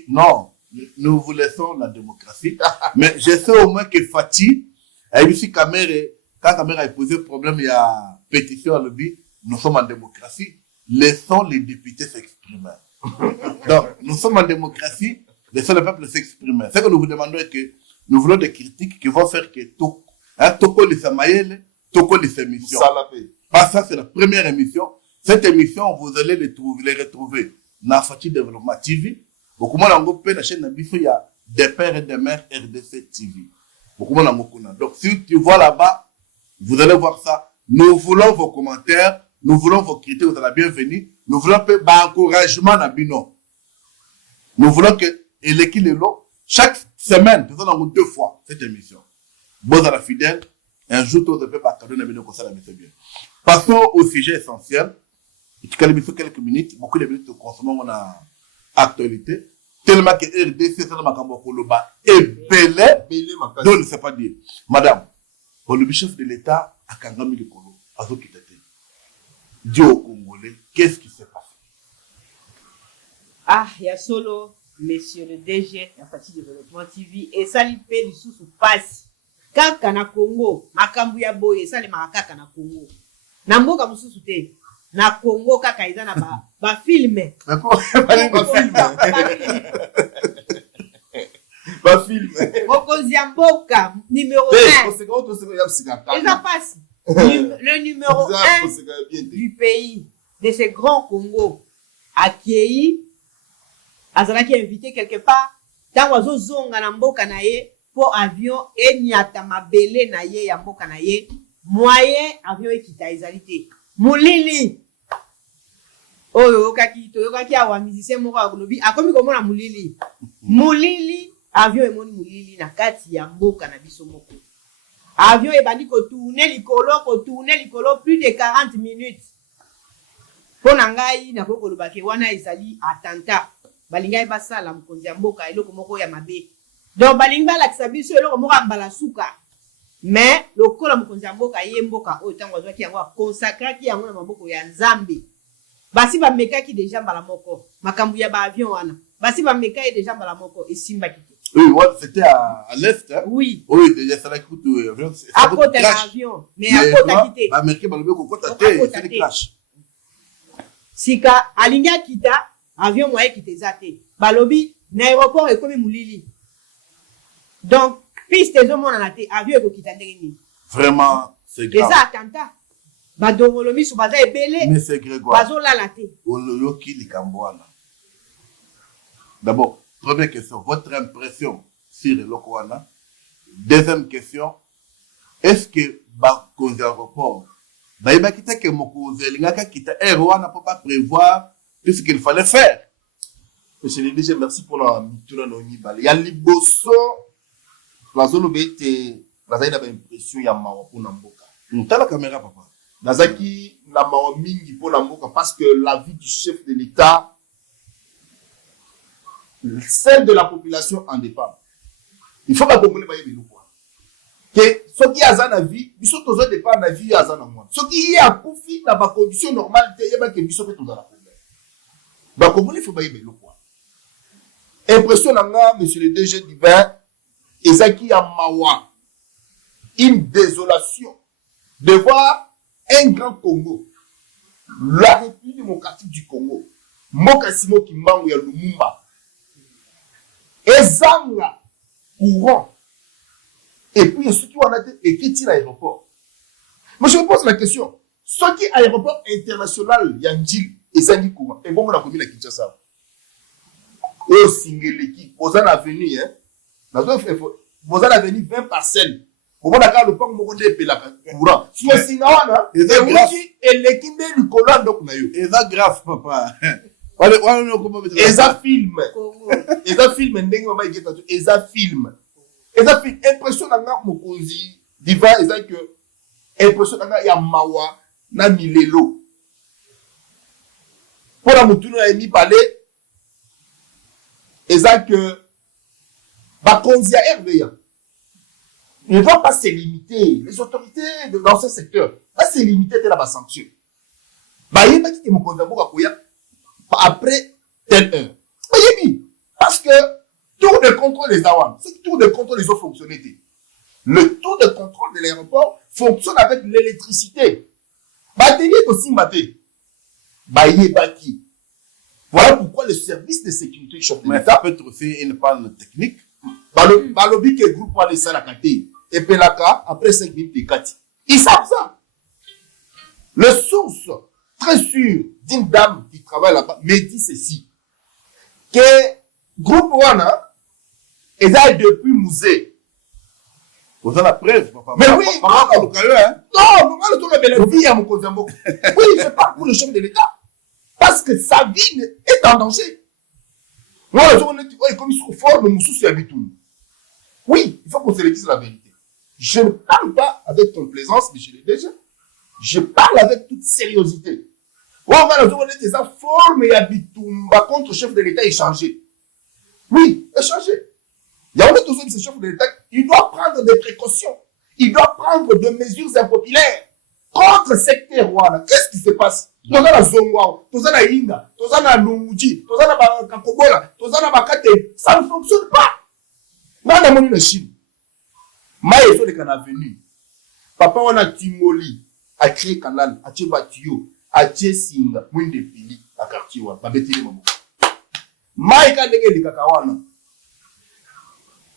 non, nous vous laissons la démocratie. Mais je sais au moins que Fatih, quand Kamera a posé problème, il y a pétition à l'objet, nous sommes en démocratie. Laissons les députés s'exprimer. Donc, nous sommes en démocratie, laissons le peuple s'exprimer. Ce que nous vous demandons est que nous voulons des critiques qui vont faire que tout. Toko les Samaïel, Toko les émissions. Parce que ça, c'est la première émission. Cette émission, vous allez les retrouver dans Fatih Développement TV. Beaucoup de gens ont la chaîne Nabiso, il y a des pères et des mères RDC TV. Beaucoup de gens ont. Donc, si tu vois là-bas, vous allez voir ça. Nous voulons vos commentaires, nous voulons vos critiques, vous êtes la bienvenue. Nous voulons un encouragement à Bino. Nous voulons que l'équipe est là. Chaque semaine, nous avons 2 fois cette émission. Bon à la fidèle, un jour, tout le peuple a cadeau de comme ça, c'est bien. Passons au sujet essentiel. Et tu calmes quelques minutes, beaucoup de minutes de consommation en actualité. Tellement que RDC, c'est dans ma Kambokoloba, et belé, donc ne sait pas dire. Madame, le chef de l'État a Kangami de Kolo, a zo kitete. Dieu au Congolais, qu'est-ce qui s'est passé? Ah, il y a solo, monsieur le DG, la Fatih Développement TV, et ça lui fait du sous passe. Kaka na Congo, makambu ya boye, ça les marakaka na Congo. Na mboka mususu te, na Congo kaka iza na ba filme. Ba filme. Mokonzi ya mboka, numéro 1. Eza passe. Le numéro 1 du pays, de ce grand Congo, accueilli, azalaki invité quelque part, tango azozonga na mboka na ye, pour avion enyata mabele na ye ya mboka na ye moyen avion ekita ezalité mulili oyo okaki awa musicien moko akolobi akomi komona mulili avion emoni mulili na kati ya mboka na biso moko avion ebandi kotourner likolo plus de 40 minutes po na ngai nakoki koloba ke wana ezali attentat balingai basala mokonzi ya mboka eloko moko ya mabe donc balingi balakisa biso eloko moko ya mbala suka mais lokola mokonzi ya mboka ye mboka oyo ntango azwaki yango akonsakraki yango na maboko ya nzambe basi bamekaki deja mbala moko makambo ya baavion wana basi bameka ye deja mbala moko esimbaki te. Oui, c'était à l'est. Hein? Oui. Oui, déjà, ça a coûté. À côté de l'avion. Mais à côté de quitter. Américain, bah, le mec, au côté de c'est des clashs. Sika, alinga kita, avion moyen qui te zate. Balobi, l'aéroport est comme moulili. Donc, piste des hommes en a été, avion est kita ndeni. Vraiment, c'est grave. Les attentats. Badongolomi sous baza ebele. Mais c'est Grégoire. Bazo la laté. Oloyo ki likambwana. D'abord, première question, votre impression sur le Lokwana. Deuxième question, est-ce que Bakonzi aéroport, Baïba kita ke mokonzi lingaka kita Rwanda peut pas prévoir tout ce qu'il fallait faire? Monsieur le DG, merci pour la mituna no nibale. Ya liboso, la zone bete, la zaina ba impression ya mawa pour Namboka. T'as la caméra, papa. Nazaki na mawa mingi pour Namboka parce que la vie du chef de l'État, celle de la population en dépend. Il faut pas comprendre ba yebelo quoi. Que ce qui a na vie, biso tozo dépend na vie a na moi. Ce qui a kufi na ba condition normale te yeba ke biso pe toza na problème. Ba comprendre il faut ba yebelo quoi. Impression nanga monsieur le DG divin ezaki ya mawa. Une désolation de voir un grand Congo, la République démocratique du Congo, Mokasimo Kimbangu ya Lumumba, ezanga courant. Et puis, ceux qui ont été écrits à l'aéroport. Moi, je me pose la question. Ceux qui aéroport international, Yandjil, et Zangi courant, et bon, on a commis la Kinshasa. Et au Singeleki, vous en avez venu, hein. Vous en avez venu 20 parcelles. Vous en avez le pan, vous en avez le courant. Si vous Singawana, et les Kindé du colon, donc, et ça grave, papa. Et ça filme. Et ça filme, et ça filme. Et ça fait impression dans mokonzi diva et ça que impression dans ya mawa na milelo. Pour la mutunu a mis parler et ça que bakonzi a RVA. Ne doit pas se limiter. Les autorités dans ce secteur pas se limiter à la sanction. Bah yeba qui mokonzi boka koya après telle heure. Yebi parce que tour de contrôle des AWAM, ce tour de contrôle des eaux fonctionnalités. Le tour de contrôle de l'aéroport fonctionne avec l'électricité. Batterie aussi maté. Baye baki. Voilà pourquoi le service de sécurité du chef de l'État peut être aussi une panne technique. Balobi que groupe pour les salakate et pelaka après 5 minutes de kati. Ils savent ça. Le source très sûr d'une dame qui travaille là-bas me dit ceci. Que groupe Wana et là depuis musée. Vous avez la preuve, papa. Mais oui, non, non, le vie à mon Kozambo. Oui, je parle pour le chef de l'État. Parce que sa vie est en danger. Moi, on est comme ils sont forts, mais Moussou c'est habitué. Oui, il faut qu'on se le dise la vérité. Je ne parle pas avec complaisance, mais je l'ai déjà. Je parle avec toute sérieuxité. On va nous donner des formes et habitués. Contre le chef de l'État échangé. Oui, échanger. Il y a toujours ce chef de l'État, il doit prendre des précautions. Il doit prendre des mesures impopulaires contre le secteur Rwanda. Qu'est-ce qui se passe? Toza na Zongwa, toza na Inga, toza na Lumuji, toza na Kakobola, toza na Bakate. Ça ne fonctionne pas. Dans la monnaie de Chine, Maïso de Canavenu, Papa wana Timoli a créé canal, a créé Batio, a créé Singa, Mouine de Pili, à quartier wa, Babetili Mamou. Maïka ndenge likakawana.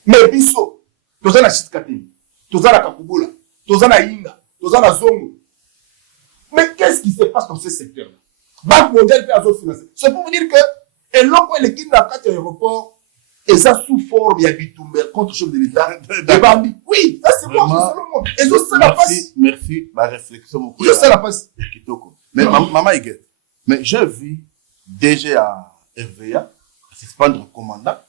Mais biso, toza na Chitkate, toza na Kakobola, toza na Inga, toza na Zongo. Mais qu'est-ce qui se passe dans ce secteur-là? Banque mondiale fait à financer. C'est pour vous dire que, et l'on peut l'équipe dans 4 aéroports, et ça sous forme, il y a Bitumber contre le chef de l'État. Et Bambi. Oui, ça c'est moi, selon moi. Et je sais la passe. Merci, ma réflexion. Je sais la passe. Mais maman, mais j'ai vu DG à RVA suspendre le commandant.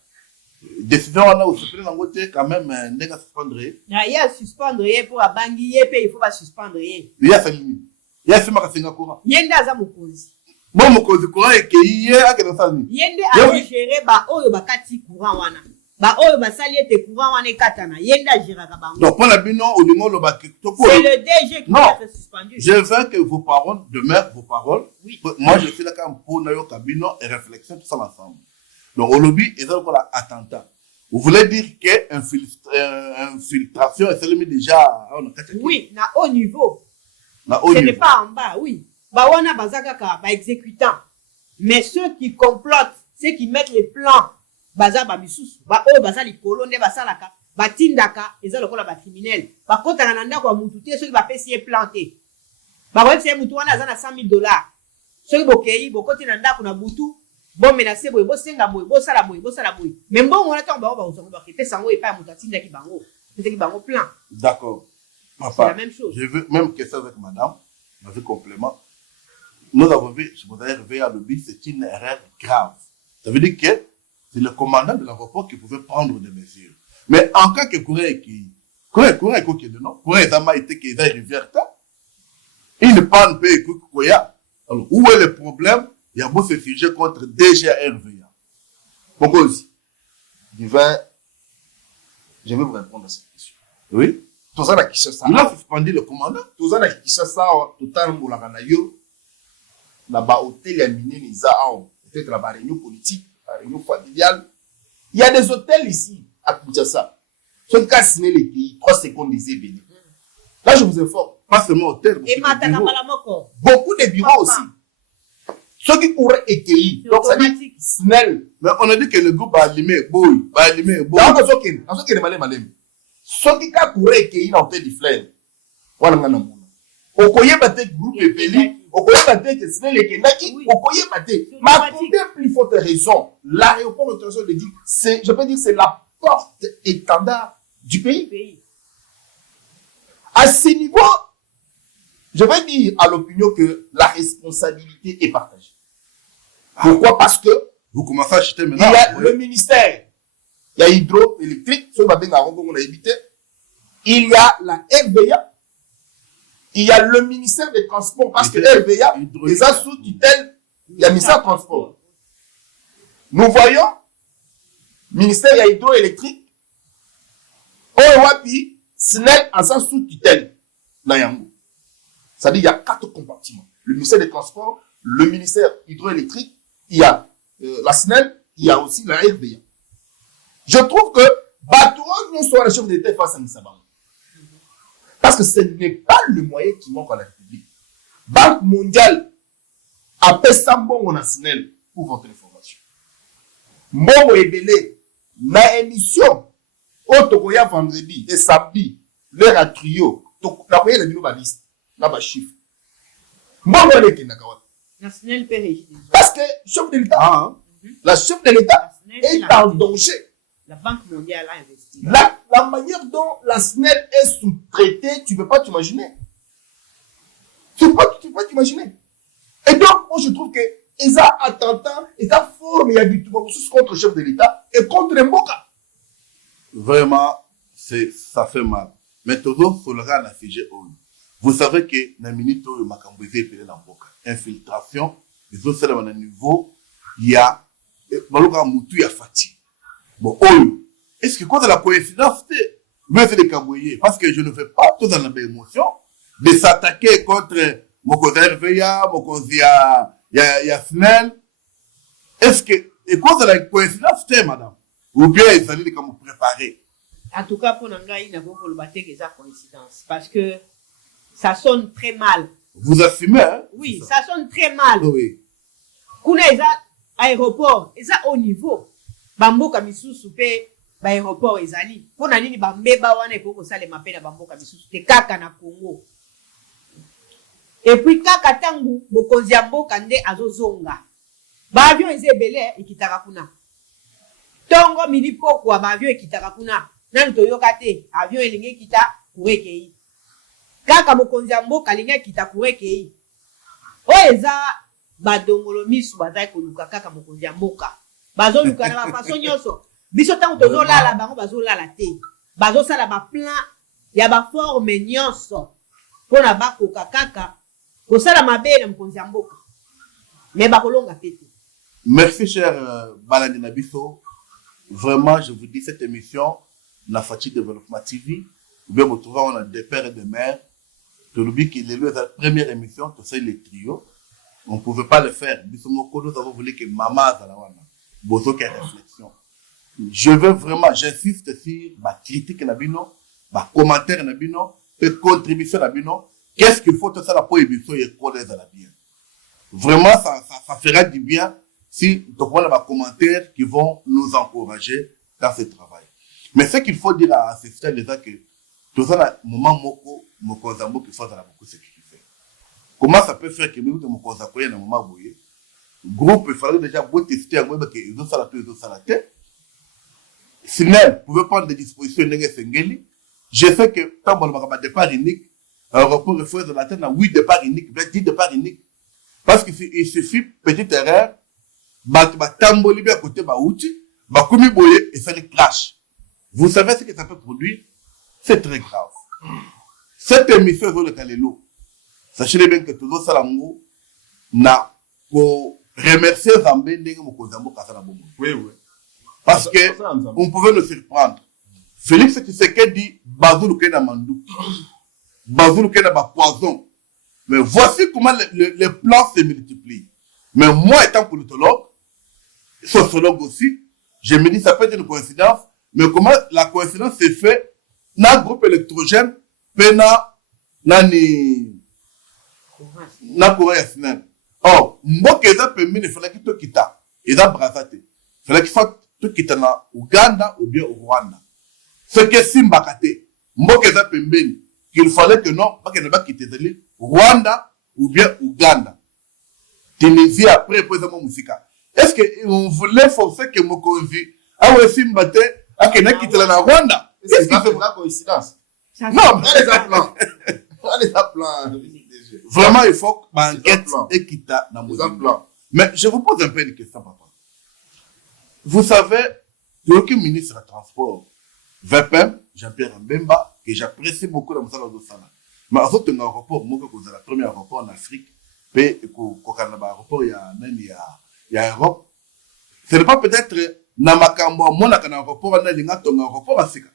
Décision on a aussi pris dans côté quand même n'est pas suspendre. Il y a suspendre pour la bangi il faut pas suspendre. Il y a sa limite. Il y a ce ma kasinga courant. Yenda za mukonzi. Bon mukonzi courant et que hier à que ça ni. Yende a gérer ba oyo bakati courant wana. Ba oyo basali ete courant wana ekatana yenda giraka bango. Donc, pour la bino, au niveau de la C'est le DG qui va être suspendu. Je veux que vos paroles demeurent vos paroles. Oui. Moi, je suis là quand pour Nayo Kabino et réflexion, tout ça ensemble. Donc, au lobby, ils ont la attentat. Vous voulez dire que infiltration est seulement déjà. Oui, na haut niveau. Na haut Ce niveau. n'est pas en bas, oui. Ba wana bazaka ba exécutant. Mais ceux qui complotent, ceux qui mettent les plans, baza ba misusu, ba o baza likolo nde basalaka, ba tindaka, eza lokola ba criminel. Ba kota na ndako ya mutu te, ceux qui ba pesi planté. Ba ko etse mutu wana za na $100,000. Ceux qui bokei, bokoti na ndako na butu, bon menacer boy, bo senga boy, bo sala boy, bo sala boy. Même bon on attend ba osongo ba kete sango et pas mutu tinda ki bango. C'est ki bango plan. D'accord. C'est la même chose. Je veux même question avec madame, avec complément. Nous avons vu, je vous avais réveillé à lobby, c'est une erreur grave. Ça veut dire que c'est le commandant de l'aéroport qui pouvait prendre des mesures. Mais en cas que Corée qui non, Corée a été qui est rivière, il ne parle pas de Koya. Alors, où est le problème? Il y a beau se figer contre DGRVA. Pourquoi aussi? Divin, je vais vous répondre à cette question. Oui. Tous à Kishasa. Il a suspendu le commandant. Tous à Kishasa, totalement la Ganayo, là-bas, hôtel et miné, les peut-être la réunion politique, la réunion familiale. Il y a des hôtels ici, à Kinshasa. Ceux qui ont signé les pays, 3 secondes des ébélis. Là, je vous informe. Pas seulement hôtel. Et Beaucoup de bureaux aussi. Ceux qui pourraient étayer. Donc, ça dit Snell. Mais on a dit que le groupe va allumer, boy. Ceux qui pourraient étayer dans le fleuve. Voilà, okoye bate groupe epeli okoye bate que Snell et Kenaki okoye bate ma pour des plus fortes raisons l'aéroport international de dire c'est je peux dire c'est la porte étendard du pays. À ce niveau, je vais dire à l'opinion que la responsabilité est partagée. Pourquoi? Parce que vous commencez à acheter maintenant. Il y a le ministère, il y a hydroélectrique, il y a la RVA, il y a le ministère des Transports, parce que RVA, les a sous tutelle, il y a le ministère des Transports. Nous voyons, ministère, il y a hydroélectrique, Owapi, SNEL, en sa sous tutelle, Nayango. C'est-à-dire, il y a 4 compartiments. Le ministère des Transports, le ministère hydroélectrique, il y a la SNEL, il y a aussi la RVA. Je trouve que Batouan nous soit le chef d'État face à Nissaban. Parce que ce n'est pas le moyen qui manque à la République. Banque mondiale a fait ça bon en SNEL pour votre information. Mon Ebele, na émission, Otokoya vendredi et samedi, l'heure à trio, la voyez la liste, la chiffre. Mon parce que chef de l'État, la chef de l'État est en danger. La Banque mondiale a investi. La manière dont la SNEL est sous-traitée, tu ne peux pas t'imaginer. Tu ne peux pas t'imaginer. Et donc, moi, je trouve que ils ont attentat, ils ont formé habituellement contre le chef de l'État et contre Mboka. Vraiment, ça fait mal. Mais toujours, il faudra la figer. Vous savez que dans la minute où Makambouze est payé dans Mboka, infiltration, ils ont fait un niveau, il y a, Maloka Moutou, il y a Fatih. Bon, est-ce que quand la coïncidence, mais c'est des Kambouye, parce que je ne veux pas, tout dans la même émotion, de s'attaquer contre mon cousin RVA, mon cousin Yasnel. Est-ce que, et quand la coïncidence, madame, ou bien ils allaient comme préparer? En tout cas, pour Nangaï, il n'y a pas de battre que ça coïncidence, parce que ça sonne très mal. Vous assumez, hein? Oui, ça sonne très mal. Oui. Kuna eza aéroport, eza au niveau. Bamboka misusu pe ba aéroport ezali. Pona nini bambeba wana ekoko sale mapena bamboka misusu te kaka na Congo. Et puis kaka tangu mokonzi ya mboka nde azozonga. Ba avion ezebele ekitaka kuna. Tongo mini pokwa ba avion ekitaka kuna. Nani toyoka te, avion elingi kita kurekei. Kaka mokonzi ya mboka lingi kita kurekei. O eza badongolo misu bazai koluka kaka mokonzi ya mboka. Bazo luka na ba façon nyonso. Biso tango tozo lala bango bazo lala te. Bazo sala ba plan ya ba forme nyonso. Pona bakoka kaka ko sala mabe na mokonzi ya mboka. Mais bakolonga pete. Merci cher Balandi Nabiso. Vraiment, je vous dis, cette émission, la Fachi Développement TV, vous pouvez retrouver, on a des pères et des mères. Je vous dis qu'il est la première émission, tout ça, les trios. On ne pouvait pas le faire. Nous avons voulu que maman Zalawana, bozo qui réflexion. Je veux vraiment, j'insiste sur ma critique nabino, ma commentaire nabino, et contribution nabino. Qu'est-ce qu'il faut tout ça pour émission et connaître la bien. Vraiment, ça fera du bien si tu vois des commentaires qui vont nous encourager dans ce travail. Mais ce qu'il faut dire à ces stades, c'est que tout ça, moment moko zambo qui soit dans beaucoup ce qu'il fait. Comment ça peut faire que nous nous consacrer à un moment boyé? Groupe, il fallait déjà beau tester un peu que ils ont ça la tête, ils ont ça la tête. Sinel pouvait prendre des dispositions n'engagent sengeli. Je sais que tant qu'on va départ unique, un report de feu de la tête, 8 départs uniques, 10 départs uniques. Parce qu'il suffit, petite erreur, tamboli bien à côté, outil, koumi boye, et ça les crash. Vous savez ce que ça peut produire? C'est très grave. Cette émission est le Kalelo. Sachez bien que tout ça, n'a pour remercier Zambé, Oui, oui. parce que on pouvait nous surprendre. Félix Tshisekedi dit Bazou Lukena Mandou. Bazou Lukena poison. Mais voici comment les plans se multiplient. Mais moi, étant politologue, sociologue aussi, je me dis ça peut être une coïncidence, mais comment la coïncidence s'est faite dans un groupe électrogène, na Corée Yasinel. Or, mboka eza pembeni il fallait que to kita, eza brazate. Il fallait qu'il faut to kita na Uganda ou bien au Rwanda. Ce que Simbakate, mboka eza pembeni, qu'il fallait que non, pas que ne pas quitter Rwanda ou bien Uganda. Tunisie après pour exemple musica. Est-ce que on voulait forcer que Mokonzi a aussi Mbate a que na quitter la Rwanda? Est-ce que c'est une coïncidence? Non, Les plans. vraiment il faut enquête et quitta dans mon. Mais je vous pose un peu une question, papa. Vous savez, le ministre des Transports, VPM, Jean-Pierre Mbemba, que j'apprécie beaucoup dans mon salon de Sana. Mais en fait, un aéroport, moi, que c'est le premier aéroport en Afrique, et qu'au Canada, aéroport, il y a Europe. Ce n'est pas peut-être Namakambo, moi, un aéroport, on a un aéroport à Sika.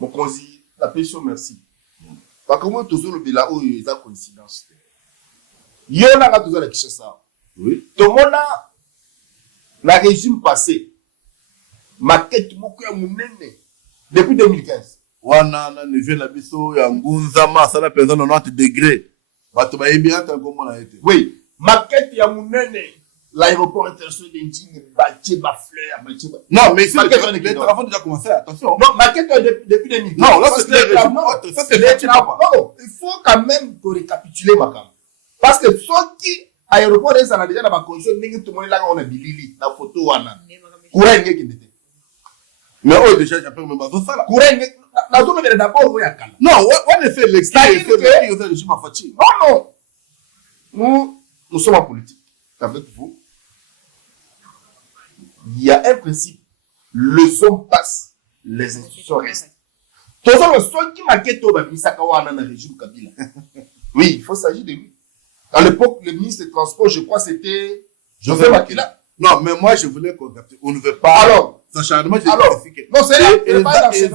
Mon conseil, la pétition, merci. Par contre, toujours le bilan où il y a coïncidence. Il y a toujours la Kinshasa. Oui. Tout le monde a la régime passé. Maquette beaucoup à mon depuis 2015. Wana na niveau la biso ya ngunzama sala penza 90 degrés. Bato ba yebia tant comme on a été. Oui, maquette ya munene. L'aéroport international d'Indine, bâti ba fleur, bâti ba. Non, mais ici les travaux déjà commencé, attention. Non, maquette depuis 2015. Non, là c'est les régimes autres, ça c'est les travaux. Non, il faut quand même que récapituler ma cam. Parce que ceux qui aéroport est en déjà dans ma condition, n'importe tout le monde là on a bilili, la photo wana. Courant qui était. Mais oh déjà j'appelle même pas ça là. Courant la zone est d'abord où il y a calme. Non, on est fait l'extérieur, c'est le régime à Fati. Non. Nous sommes en politique. Avec vous. Il y a un principe. Les hommes passent, les institutions restent. Tout ça, le seul qui m'a quitté au Misakawa dans le régime Kabila. Oui, il faut s'agir de lui. À l'époque, le ministre des Transports, je crois, c'était José Makila. Non, mais moi je voulais qu'on on ne veut pas. Alors, sachant moi j'ai expliqué. Non, c'est là. C'est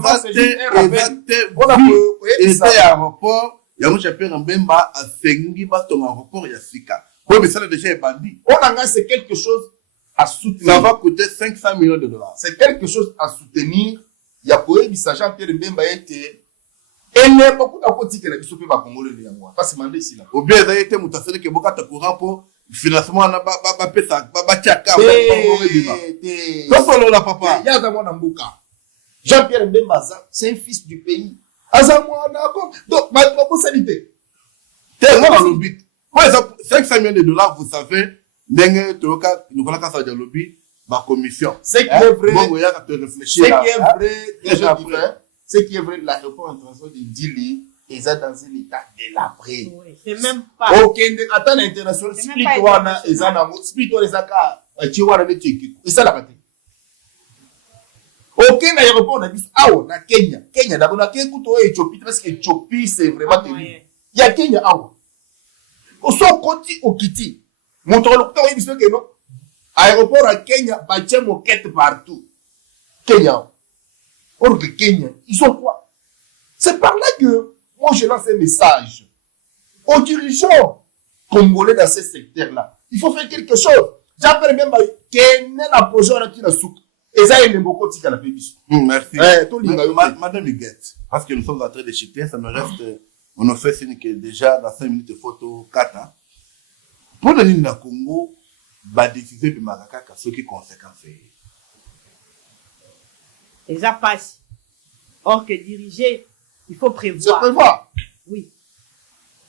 aéroport, il y a un chapitre en Bemba à Sengi, parce que l'aéroport il y a Sika. Oui, mais ça là déjà est bandit. On a c'est quelque chose à soutenir. Ça va coûter 500 millions de dollars. C'est quelque chose à soutenir. Il y a pour eux, Jean-Pierre Mbemba était. Et il y a beaucoup de choses qui sont pas congolais. Parce que c'est ici là. Ou bien, il y a été mutassé que beaucoup de courant pour financement, on a pas pesa, pas tchaka. Ça, c'est là, papa. Il y a un Mbuka. Jean-Pierre Mbemba, c'est un fils du pays. Azamwa, d'accord. Donc, ma spécialité. C'est moi dans le but. 500 millions de dollars, vous savez, nous avons fait le lobby, ma commission. Ce qui est vrai, ce qui est vrai, l'aéroport international de Dili est dans un état délabré. C'est même pas. Ok, attends, international, explique-toi, explique-toi les accords, tu vois, et ça la raté. Aucun aéroport n'a dit, ah, on a Kenya. Kenya, d'abord, on a Kenya, Éthiopie, parce que Éthiopie, c'est vraiment terrible. Il y a Kenya, ah, au son côté, au Kiti. Mon interlocuteur, il dit que non. Aéroport à Kenya, bâtiment moquette partout. Kenya. Or que Kenya, ils sont quoi? C'est par là que moi je lance un message aux dirigeants congolais dans ce secteur-là. Il faut faire quelque chose. J'appelle même Kenya la projet à la souk. Et ça, il y a beaucoup de la pébiche. Merci. Madame Huguette, parce que nous sommes en train de chuter, ça me reste, on a fait signe que déjà dans 5 minutes de photo 4 ans. Pour le Nina Congo, bah, décider de Maracaka, ce qui est conséquent. Et ça passe. Or que diriger, il faut c'est prévoir. prévoir. Oui.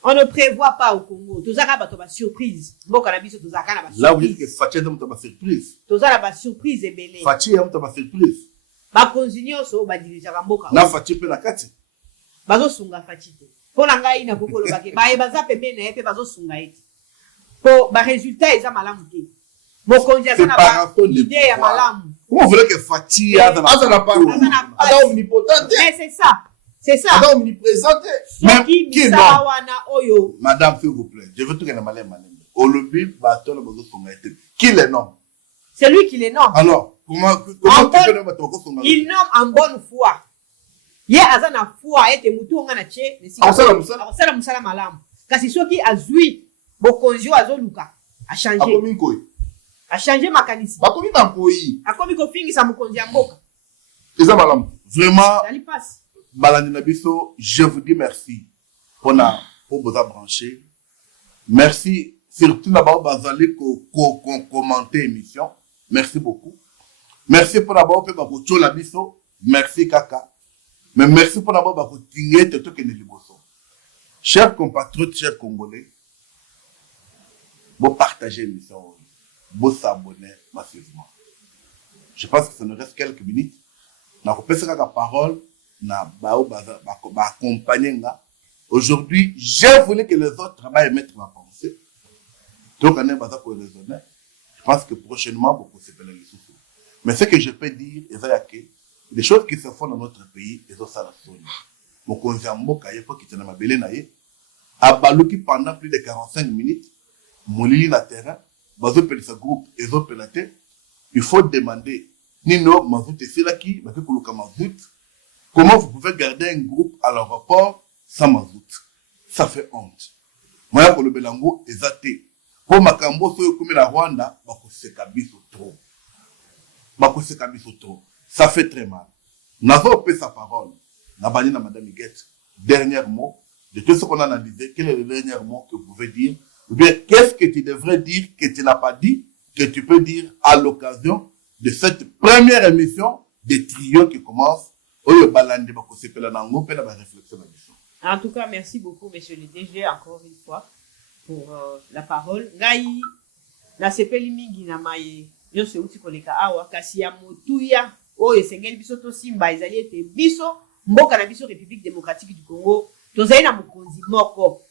On ne prévoit pas au Congo. Tout ça, c'est une surprise. Bon, quand on a vu tout ça, Là, vous dites que Fatih est une surprise. tout ça, c'est une surprise et belé. Fatih est une surprise. Ba continuer so ba diriger mboka. Na Fatih pe na kati. Bazo sunga Fatih. Pour la ngai na kokolo bake. Ba e baza pepe na epe bazo sunga eti. Po ba résultat eza malamu te. Mokonzi aza na ba idée ya malamu. Comment vous voulez que Fatih a dans la part? Adam omnipotent. Mais c'est ça. C'est ça. Adam omniprésent. Même Qui qui non? wana oyo. Madame, s'il vous plaît, je veux tout gagner malin. Au lobby, bateau, le bateau, son été. Qui les nomme? C'est lui qui les nomme. Alors, comment tu peux nommer bateau, son été? Il nomme en bonne foi. Ye aza na foi ete mutu nga na che nesika. Asala musala malamu. Kasi soki azui bokonzi azoluka a changer. Akomi koi. A changer makanisi. Bakomi bampoi. Akomi kofingisa mokonzi ya mboka. Eza malamu. Vraiment, Dali passe. Balandi Nabiso, je vous dis merci pour vous brancher. Merci surtout d'abord Bazali commenter l'émission. Merci beaucoup. Merci pour d'abord pour la biso. Merci Kaka. Mais merci pour d'abord pour tingé tout que nous chers compatriotes, chers Congolais, vous partagez l'émission, vous s'abonnez massivement. Je pense que ça nous reste quelques minutes. Nous avons la parole. Aujourd'hui, je voulais que les autres travaillent et mettre ma pensée. Donc, on est basé pour raisonner. Je pense que prochainement, beaucoup se pèlent les sous. Mais ce que je peux dire, c'est que les choses qui se font dans notre pays, ils ont ça la sonne. Mon conviambo, il faut qu'il y ait ma belle naïe. À Balouki, pendant plus de 45 minutes, mon lit na terrain, bazo pèle ce groupe, ils ont pélaté. Il faut demander, Nino, mazout et Silaki, baké koulouka mazout. Comment vous pouvez garder un groupe à l'aéroport sans mazout? Ça fait honte. Moi, pour le Belango, exacté. Pour Makambo, comme la Rwanda, c'est trop. Ça fait très mal. Nazo paie sa parole. Nabani na Madame Huguette. Dernier mot. De tout ce qu'on a analysé, quel est le dernier mot que vous pouvez dire? Ou bien, qu'est-ce que tu devrais dire que tu n'as pas dit, que tu peux dire à l'occasion de cette première émission des trios qui commence? En tout cas, merci beaucoup, monsieur le DG, encore une fois, pour la parole. Ngai, na sepeli mingi na maye, yo se uti koleka awa, kasi ya motuya, oyo esengeli biso to simba, ezali ete biso, mboka na biso République démocratique du Congo, tozali na mokonzi moko,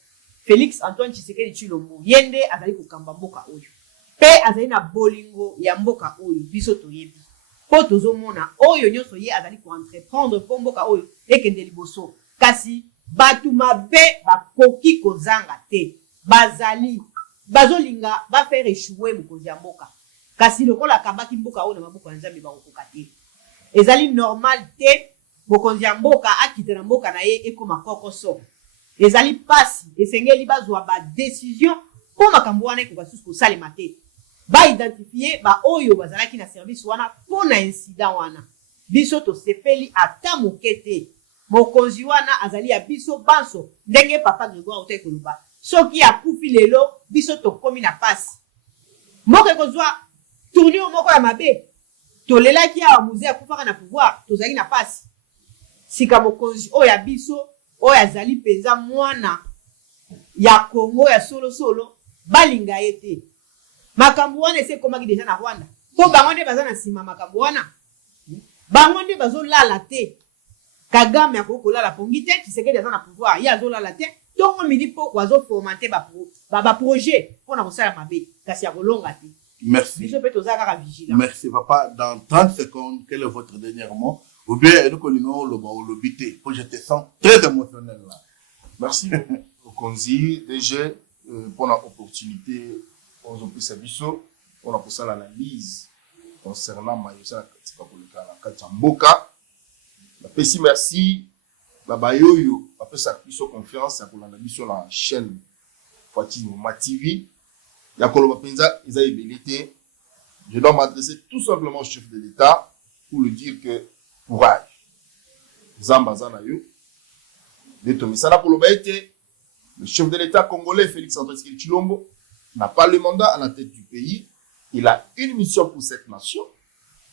Félix Antoine Tshisekedi Tshilombo, yende azali kokamba mboka oyo. Pe azali na bolingo ya mboka oyo, biso toyebi. Po tozomona oyo nyonso ye azali ko entreprendre po mboka oyo ekende liboso kasi batu mabe bakoki kozanga te bazali bazolinga ba faire échouer mokonzi ya mboka kasi lokola kabaki mboka oyo na maboko ya Nzambe bakokoka te ezali normal te mokonzi ya mboka akite na mboka na ye ekoma kokoso ezali pasi esengeli bazwa ba décision po makambo wana ekoka susu kosalema te ba identifier ba oyo bazalaki na service wana pona incident wana biso to sepeli ata mokete mokonzi wana azali ya biso banso ndenge papa Grégoire ote koloba soki akufi lelo biso to komi na pasi moko ekozwa tournure moko ya mabe tolelaki ya musée akufaka na pouvoir tozali na pasi sika mokonzi oyo ya biso oyo azali penza mwana ya Congo ya solo solo balinga ete makambo wana ese komaki deja na Rwanda po bango nde baza na nsima makambo wana bango nde bazolala te Kagame akokolala pongi te Tshisekedi aza na pouvoir ye azolala te tongo midi poko azoformate ba projet mpona kosala mabe kasi akolonga te. Merci. Biso pe tozala kaka vigilant. Merci papa. Dans 30 secondes, quel est votre dernier mot? Ou bien nous connaissons le lobité. Pour je te sens très émotionnel là. Merci au Konzi DG pour l'opportunité aux officiers biso on a posé l'analyse concernant Mayosa Katika Koleka na Katamboka. La PC merci. La Bayoyo, après ça, plus confiance, ça pour la sur la chaîne Fatima TV. Yakolo Penza, ils ont ébélité. Je dois m'adresser tout simplement au chef de l'État pour lui dire que courage. Zamba Zanayo. Détomisana pour le chef de l'État congolais, Félix Antoine Tshisekedi Tshilombo, n'a pas le mandat à la tête du pays. Il a une mission pour cette nation.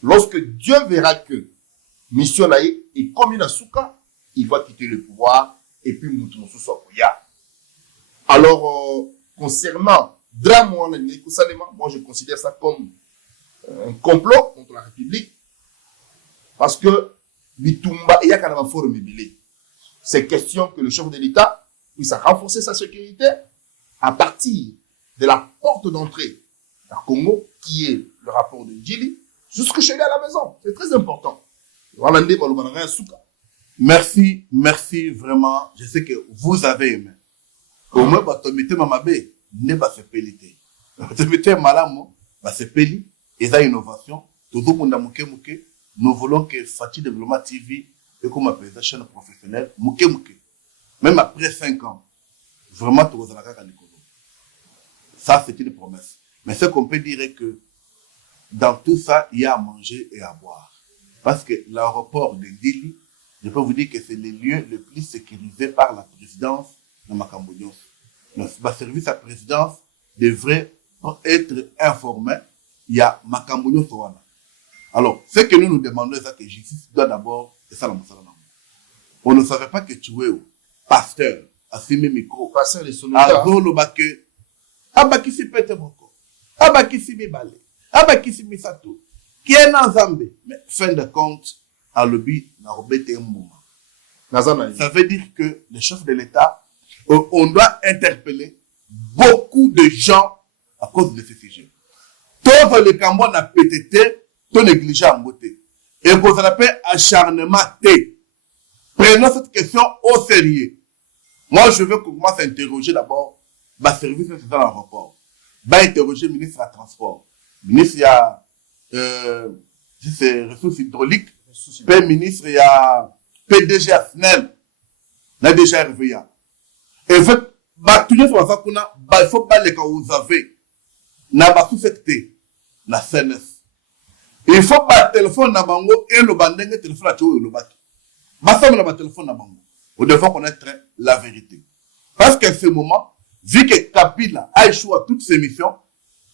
Lorsque Dieu verra que mission naïe est comme une souka, il va quitter le pouvoir et puis Moutoumou Sokoya. Alors, concernant drame, moi je considère ça comme un complot contre la République parce que Bitumba et Yakanama Forum est c'est question que le chef de l'État puisse renforcer sa sécurité à partir de la porte d'entrée à Congo, qui est le rapport de Djili, jusque chez lui à la maison. C'est très important. Merci, merci vraiment. Je sais que vous avez aimé. Au moins, batomite mamabe, ne ba se pelite. Batomite malamo, ba se peli, et ça innovation. Tout le monde a mouké. Nous voulons que Fati Développement TV et comme appelle la chaîne professionnelle, mouké. Même après 5 ans, vraiment, tout le monde. Ça, c'est une promesse. Mais ce qu'on peut dire est que dans tout ça, il y a à manger et à boire. Parce que l'aéroport de Dili, je peux vous dire que c'est le lieu le plus sécurisé par la présidence de Makamboudios. Le service à présidence devrait être informé. Il y a Makamboudios. Alors, ce que nous demandons, c'est que justice doit d'abord, et ça, on ne savait pas que tu es pasteur, à filmer micro, pasteur de à Zolobake, Abakisi Pete Moko, Abakisi Mibale, Abakisi Misato, qui est dans Zambé. Mais fin de compte, à l'objet, ça veut dire que le chef de l'État, on doit interpeller beaucoup de gens à cause de ce sujet. Tout le Cameroun a pété, tout négligé en beauté. Et vous avez acharnement T. Prenons cette question au sérieux. Moi, je veux qu'on commence à interroger d'abord le service de l'aéroport. Interroger le ministre des Transports. Le ministre, il y a ressources hydrauliques. Le ministre, il y a PDG à SNEL. Il a déjà RVA. Et en fait, il faut pas les cas où vous avez. N'a pas tout fait la CNS. Il faut pas téléphone na bango et le bandenge téléphone à tout le baki. Basta na ba téléphone na bango. Nous devons connaître la vérité. Parce qu'à ce moment, vu que Kabila a échoué à toutes ses missions,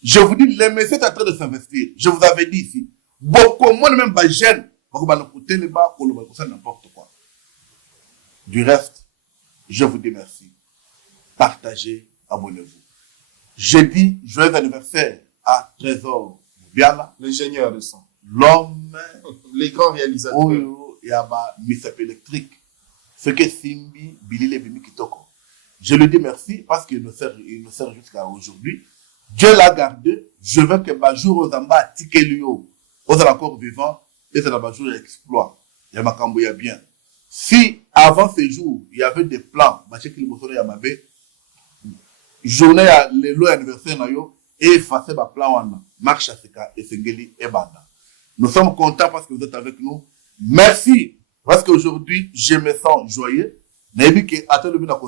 je vous dis, les messieurs sont en train de s'investir. Je vous avais dit ici. Beaucoup moins même pas jeunes. Pour que les bas pour le n'importe quoi. Du reste, je vous dis merci. Partagez, abonnez-vous. Jeudi, joyeux anniversaire à Trésor Biala, l'ingénieur de son, l'homme, les grands réalisateurs. Oyo Yaba Misap électrique, ce que Simbi Bilile Bimi Kitoko. Je lui dis merci parce qu'il nous sert jusqu'à aujourd'hui. Dieu l'a gardé. Je veux que Bajour Ozamba Tikelio, aux encore vivants, et c'est la Bajour exploit. Il y a Makambouya bien. Si avant ces jours, il y avait des plans, Bachekili Bosole Yamabe, journée à l'élo anniversaire nayo, et effacer ma plan wana, Marc Chasseka et Sengeli et Banda. Nous sommes contents parce que vous êtes avec nous. Merci, parce qu'aujourd'hui, je me sens joyeux. N'ayez que attends le but à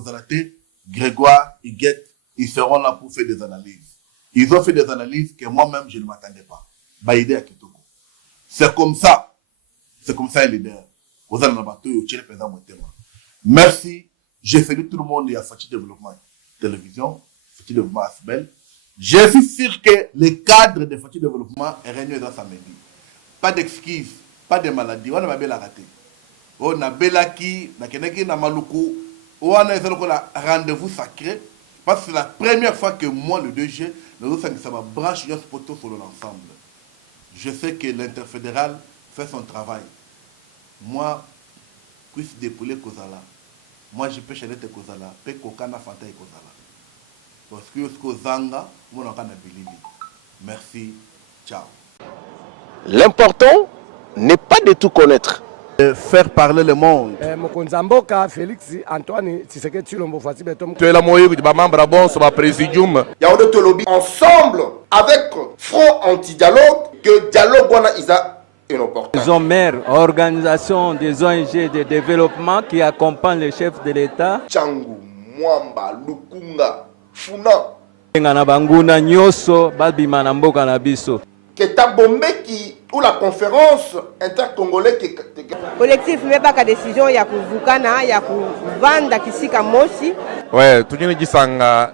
Grégoire, Huguette, ils seront là pour faire des analyses. Ils ont fait des analyses que moi-même, je ne m'attendais pas. Baïdé à Kitoko. C'est comme ça un leader. Vous allez merci. Je salue tout le monde et à Fati Développement Télévision, Fati Développement Asbel. Je suis sûr que les cadres de Fati Développement est réuni dans sa mairie. Pas d'excuses, pas de maladies. On a bien raté. On a belaki, na keneki na maluku. On a un rendez-vous sacré. Parce que c'est la première fois que moi, le 2G, nous avons ça va brancher notre poteau sur l'ensemble. Je sais que l'interfédéral fait son travail. Moi, puisse dépouiller Kozala. Moi, je peux changer Kozala. Pe kokana fanta et Kozala. Parce que ce Zanga, mon okana bilili. Merci. Ciao. L'important n'est pas de tout connaître, faire parler le monde. mokonzi ya mboka Félix Antoine Tshisekedi Tshilombo Fati Betom. toyela moyebi bamembre bonso bapresidium Yaoundé Tolobi, ensemble avec Front Anti-Dialogue, que dialogue wana isa inopportun. Les OMER, organisation des ONG de développement qui accompagnent les chefs de l'État. Tchangu, Mwamba, Lukunga, Funa. Na banguna nyoso babima na mboka na biso. Keta Bombeki ou la conférence intercongolais qui collectif mebaka décision ya kuvukana ya kuvanda kisika mosi. tujini jisanga